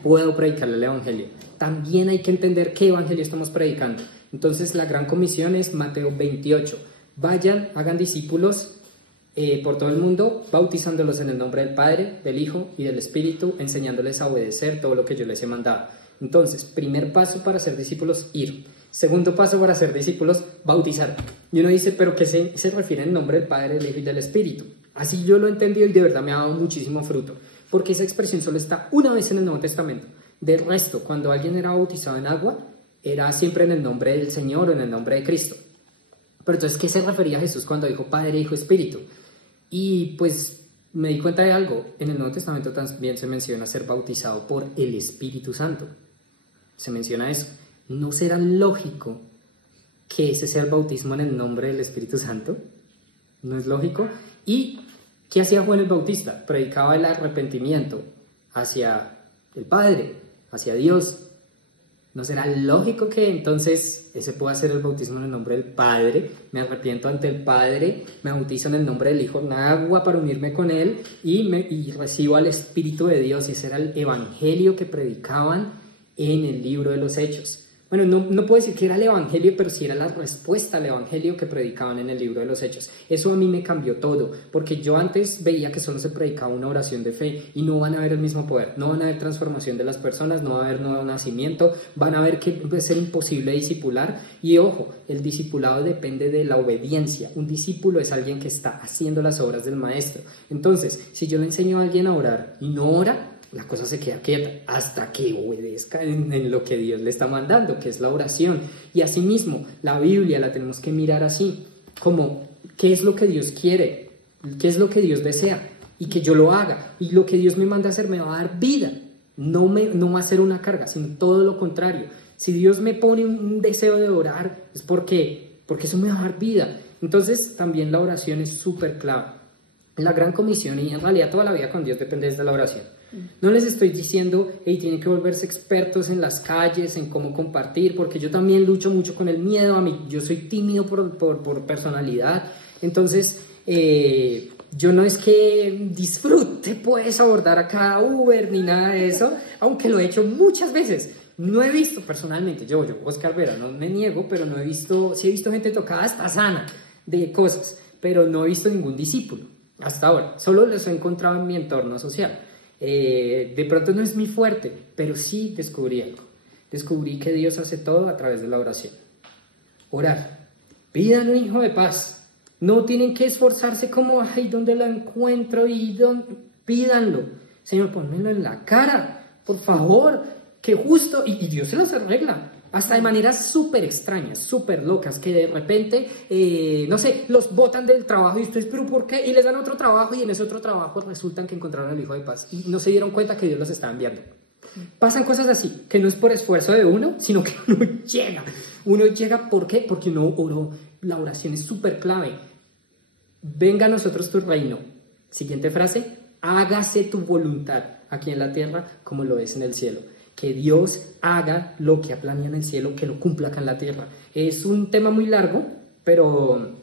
puedo predicarle el evangelio. También hay que entender qué evangelio estamos predicando. Entonces, la gran comisión es Mateo 28. Vayan, hagan discípulos por todo el mundo, bautizándolos en el nombre del Padre, del Hijo y del Espíritu, enseñándoles a obedecer todo lo que yo les he mandado. Entonces, primer paso para ser discípulos, ir. Segundo paso para ser discípulos, bautizar. Y uno dice, ¿pero qué se refiere en nombre del Padre, del Hijo y del Espíritu? Así yo lo he entendido y de verdad me ha dado muchísimo fruto, porque esa expresión solo está una vez en el Nuevo Testamento. Del resto, cuando alguien era bautizado en agua, era siempre en el nombre del Señor o en el nombre de Cristo. Pero entonces, ¿qué se refería a Jesús cuando dijo Padre, Hijo, Espíritu? Y pues me di cuenta de algo. En el Nuevo Testamento también se menciona ser bautizado por el Espíritu Santo. Se menciona eso. ¿No será lógico que ese sea el bautismo en el nombre del Espíritu Santo? ¿No es lógico? ¿Y qué hacía Juan el Bautista? Predicaba el arrepentimiento hacia el Padre, hacia Dios. ¿No será lógico que entonces ese pueda ser el bautismo en el nombre del Padre? Me arrepiento ante el Padre, me bautizo en el nombre del Hijo en agua para unirme con Él y recibo al Espíritu de Dios. Y ese era el evangelio que predicaban en el libro de los Hechos. Bueno, no puedo decir que era el evangelio, pero sí era la respuesta al evangelio que predicaban en el libro de los Hechos. Eso a mí me cambió todo, porque yo antes veía que solo se predicaba una oración de fe y no van a ver el mismo poder, no van a haber transformación de las personas, no va a haber nuevo nacimiento, van a ver que va a ser imposible discipular. Y ojo, el discipulado depende de la obediencia. Un discípulo es alguien que está haciendo las obras del maestro. Entonces, si yo le enseño a alguien a orar y no ora, la cosa se queda quieta hasta que obedezca en lo que Dios le está mandando, que es la oración. Y asimismo, la Biblia la tenemos que mirar así, como qué es lo que Dios quiere, qué es lo que Dios desea, y que yo lo haga. Y lo que Dios me manda a hacer me va a dar vida, no va a ser una carga, sino todo lo contrario. Si Dios me pone un deseo de orar, es porque eso me va a dar vida. Entonces, también la oración es súper clave. La gran comisión, y en realidad toda la vida con Dios depende de la oración. No les estoy diciendo, hey, tienen que volverse expertos en las calles, en cómo compartir, porque yo también lucho mucho con el miedo. Yo soy tímido por personalidad. Entonces, yo no es que disfrute pues abordar a cada Uber ni nada de eso, aunque lo he hecho muchas veces. No he visto personalmente, yo Oscar Vera, no me niego, pero no he visto, sí he visto gente tocada hasta sana de cosas, pero no he visto ningún discípulo hasta ahora. Solo los he encontrado en mi entorno social. De pronto no es mi fuerte, pero sí descubrí algo. Descubrí que Dios hace todo a través de la oración. Orar. Pidan un hijo de paz. No tienen que esforzarse como, ay, ¿dónde la encuentro? Pídanlo. Señor, pónmelo en la cara, por favor, que justo. Y Dios se los arregla. hasta de maneras súper extrañas, súper locas, que de repente, no sé, los botan del trabajo y ustedes, ¿pero por qué? Y les dan otro trabajo y en ese otro trabajo resultan que encontraron al Hijo de Paz y no se dieron cuenta que Dios los estaba enviando. Pasan cosas así, que no es por esfuerzo de uno, sino que uno llega. Uno llega, ¿por qué? Porque uno oró. La oración es súper clave. Venga a nosotros tu reino. Siguiente frase, hágase tu voluntad aquí en la tierra como lo es en el cielo. Que Dios haga lo que ha planeado en el cielo, que lo cumpla acá en la tierra. Es un tema muy largo, pero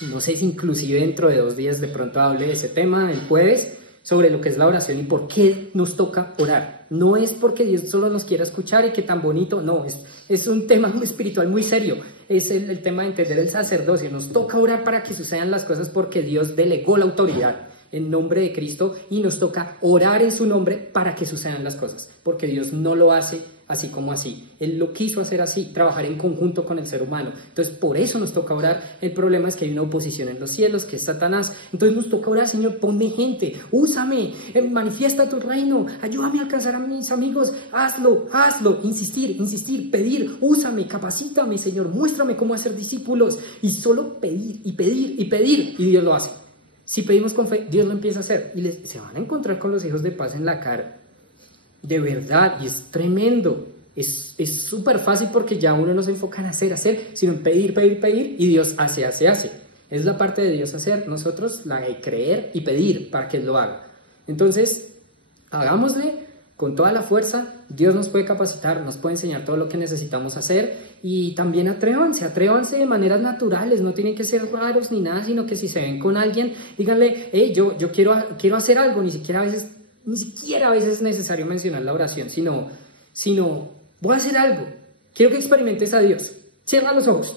no sé si inclusive dentro de 2 días de pronto hable de ese tema, el jueves, sobre lo que es la oración y por qué nos toca orar. No es porque Dios solo nos quiera escuchar y que tan bonito, no, es un tema muy espiritual, muy serio. Es el tema de entender el sacerdocio. Nos toca orar para que sucedan las cosas porque Dios delegó la autoridad en nombre de Cristo y nos toca orar en su nombre para que sucedan las cosas, porque Dios no lo hace así como así. Él lo quiso hacer así, trabajar en conjunto con el ser humano. Entonces, por eso nos toca orar. El problema es que hay una oposición en los cielos, que es Satanás. Entonces nos toca orar, Señor, ponme gente, úsame, manifiesta tu reino, ayúdame a alcanzar a mis amigos, hazlo, insistir, pedir, úsame, capacítame, Señor, muéstrame cómo hacer discípulos. Y solo pedir, y Dios lo hace. Si pedimos con fe, Dios lo empieza a hacer. Y se van a encontrar con los hijos de paz en la cara. De verdad, y es tremendo. Es súper fácil porque ya uno no se enfoca en hacer, sino en pedir, y Dios hace. Es la parte de Dios hacer, nosotros la de creer y pedir para que Él lo haga. Entonces, hagámosle con toda la fuerza. Dios nos puede capacitar, nos puede enseñar todo lo que necesitamos hacer. Y también atrévanse de maneras naturales, no tienen que ser raros ni nada, sino que si se ven con alguien, díganle, hey, yo quiero hacer algo. Ni siquiera a veces es necesario mencionar la oración, sino voy a hacer algo, quiero que experimentes a Dios. Cierra los ojos,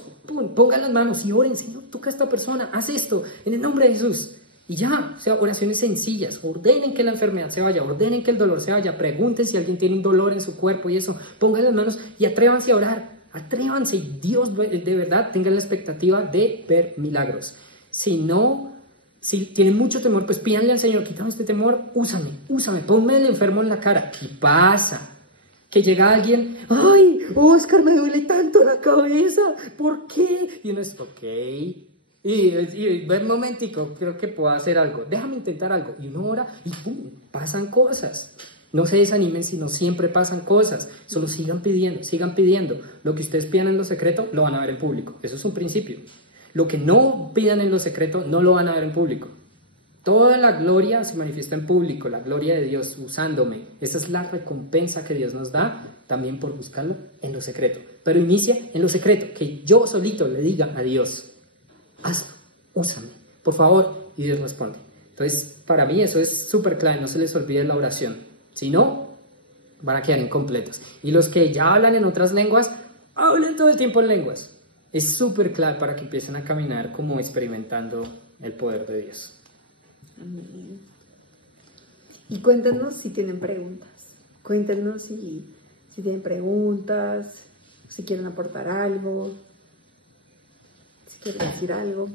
pongan las manos y oren, Señor, toca a esta persona, haz esto en el nombre de Jesús. Y ya, o sea, oraciones sencillas. Ordenen que la enfermedad se vaya, ordenen que el dolor se vaya, pregunten si alguien tiene un dolor en su cuerpo y eso, pongan las manos y atrévanse a orar. Atrévanse y Dios de verdad tenga la expectativa de ver milagros. Si tienen mucho temor, pues pídanle al Señor, quítame este temor, úsame, ponme el enfermo en la cara. Y pasa que llega alguien, ay, Oscar, me duele tanto la cabeza, ¿por qué? Y uno es, ok, y ver un momentico, creo que puedo hacer algo, déjame intentar algo. Y uno ora y ¡pum!, pasan cosas. No se desanimen, sino siempre pasan cosas. Solo sigan pidiendo. Lo que ustedes pidan en lo secreto, lo van a ver en público. Eso es un principio. Lo que no pidan en lo secreto, no lo van a ver en público. Toda la gloria se manifiesta en público, la gloria de Dios usándome. Esa es la recompensa que Dios nos da, también por buscarlo en lo secreto. Pero inicia en lo secreto, que yo solito le diga a Dios, hazlo, úsame, por favor, y Dios responde. Entonces, para mí eso es súper clave, no se les olvide la oración. Si no, van a quedar incompletos. Y los que ya hablan en otras lenguas, hablen todo el tiempo en lenguas. Es súper clave para que empiecen a caminar como experimentando el poder de Dios. Amén. Y cuéntanos si tienen preguntas. Cuéntenos si tienen preguntas, si quieren aportar algo, si quieren decir algo.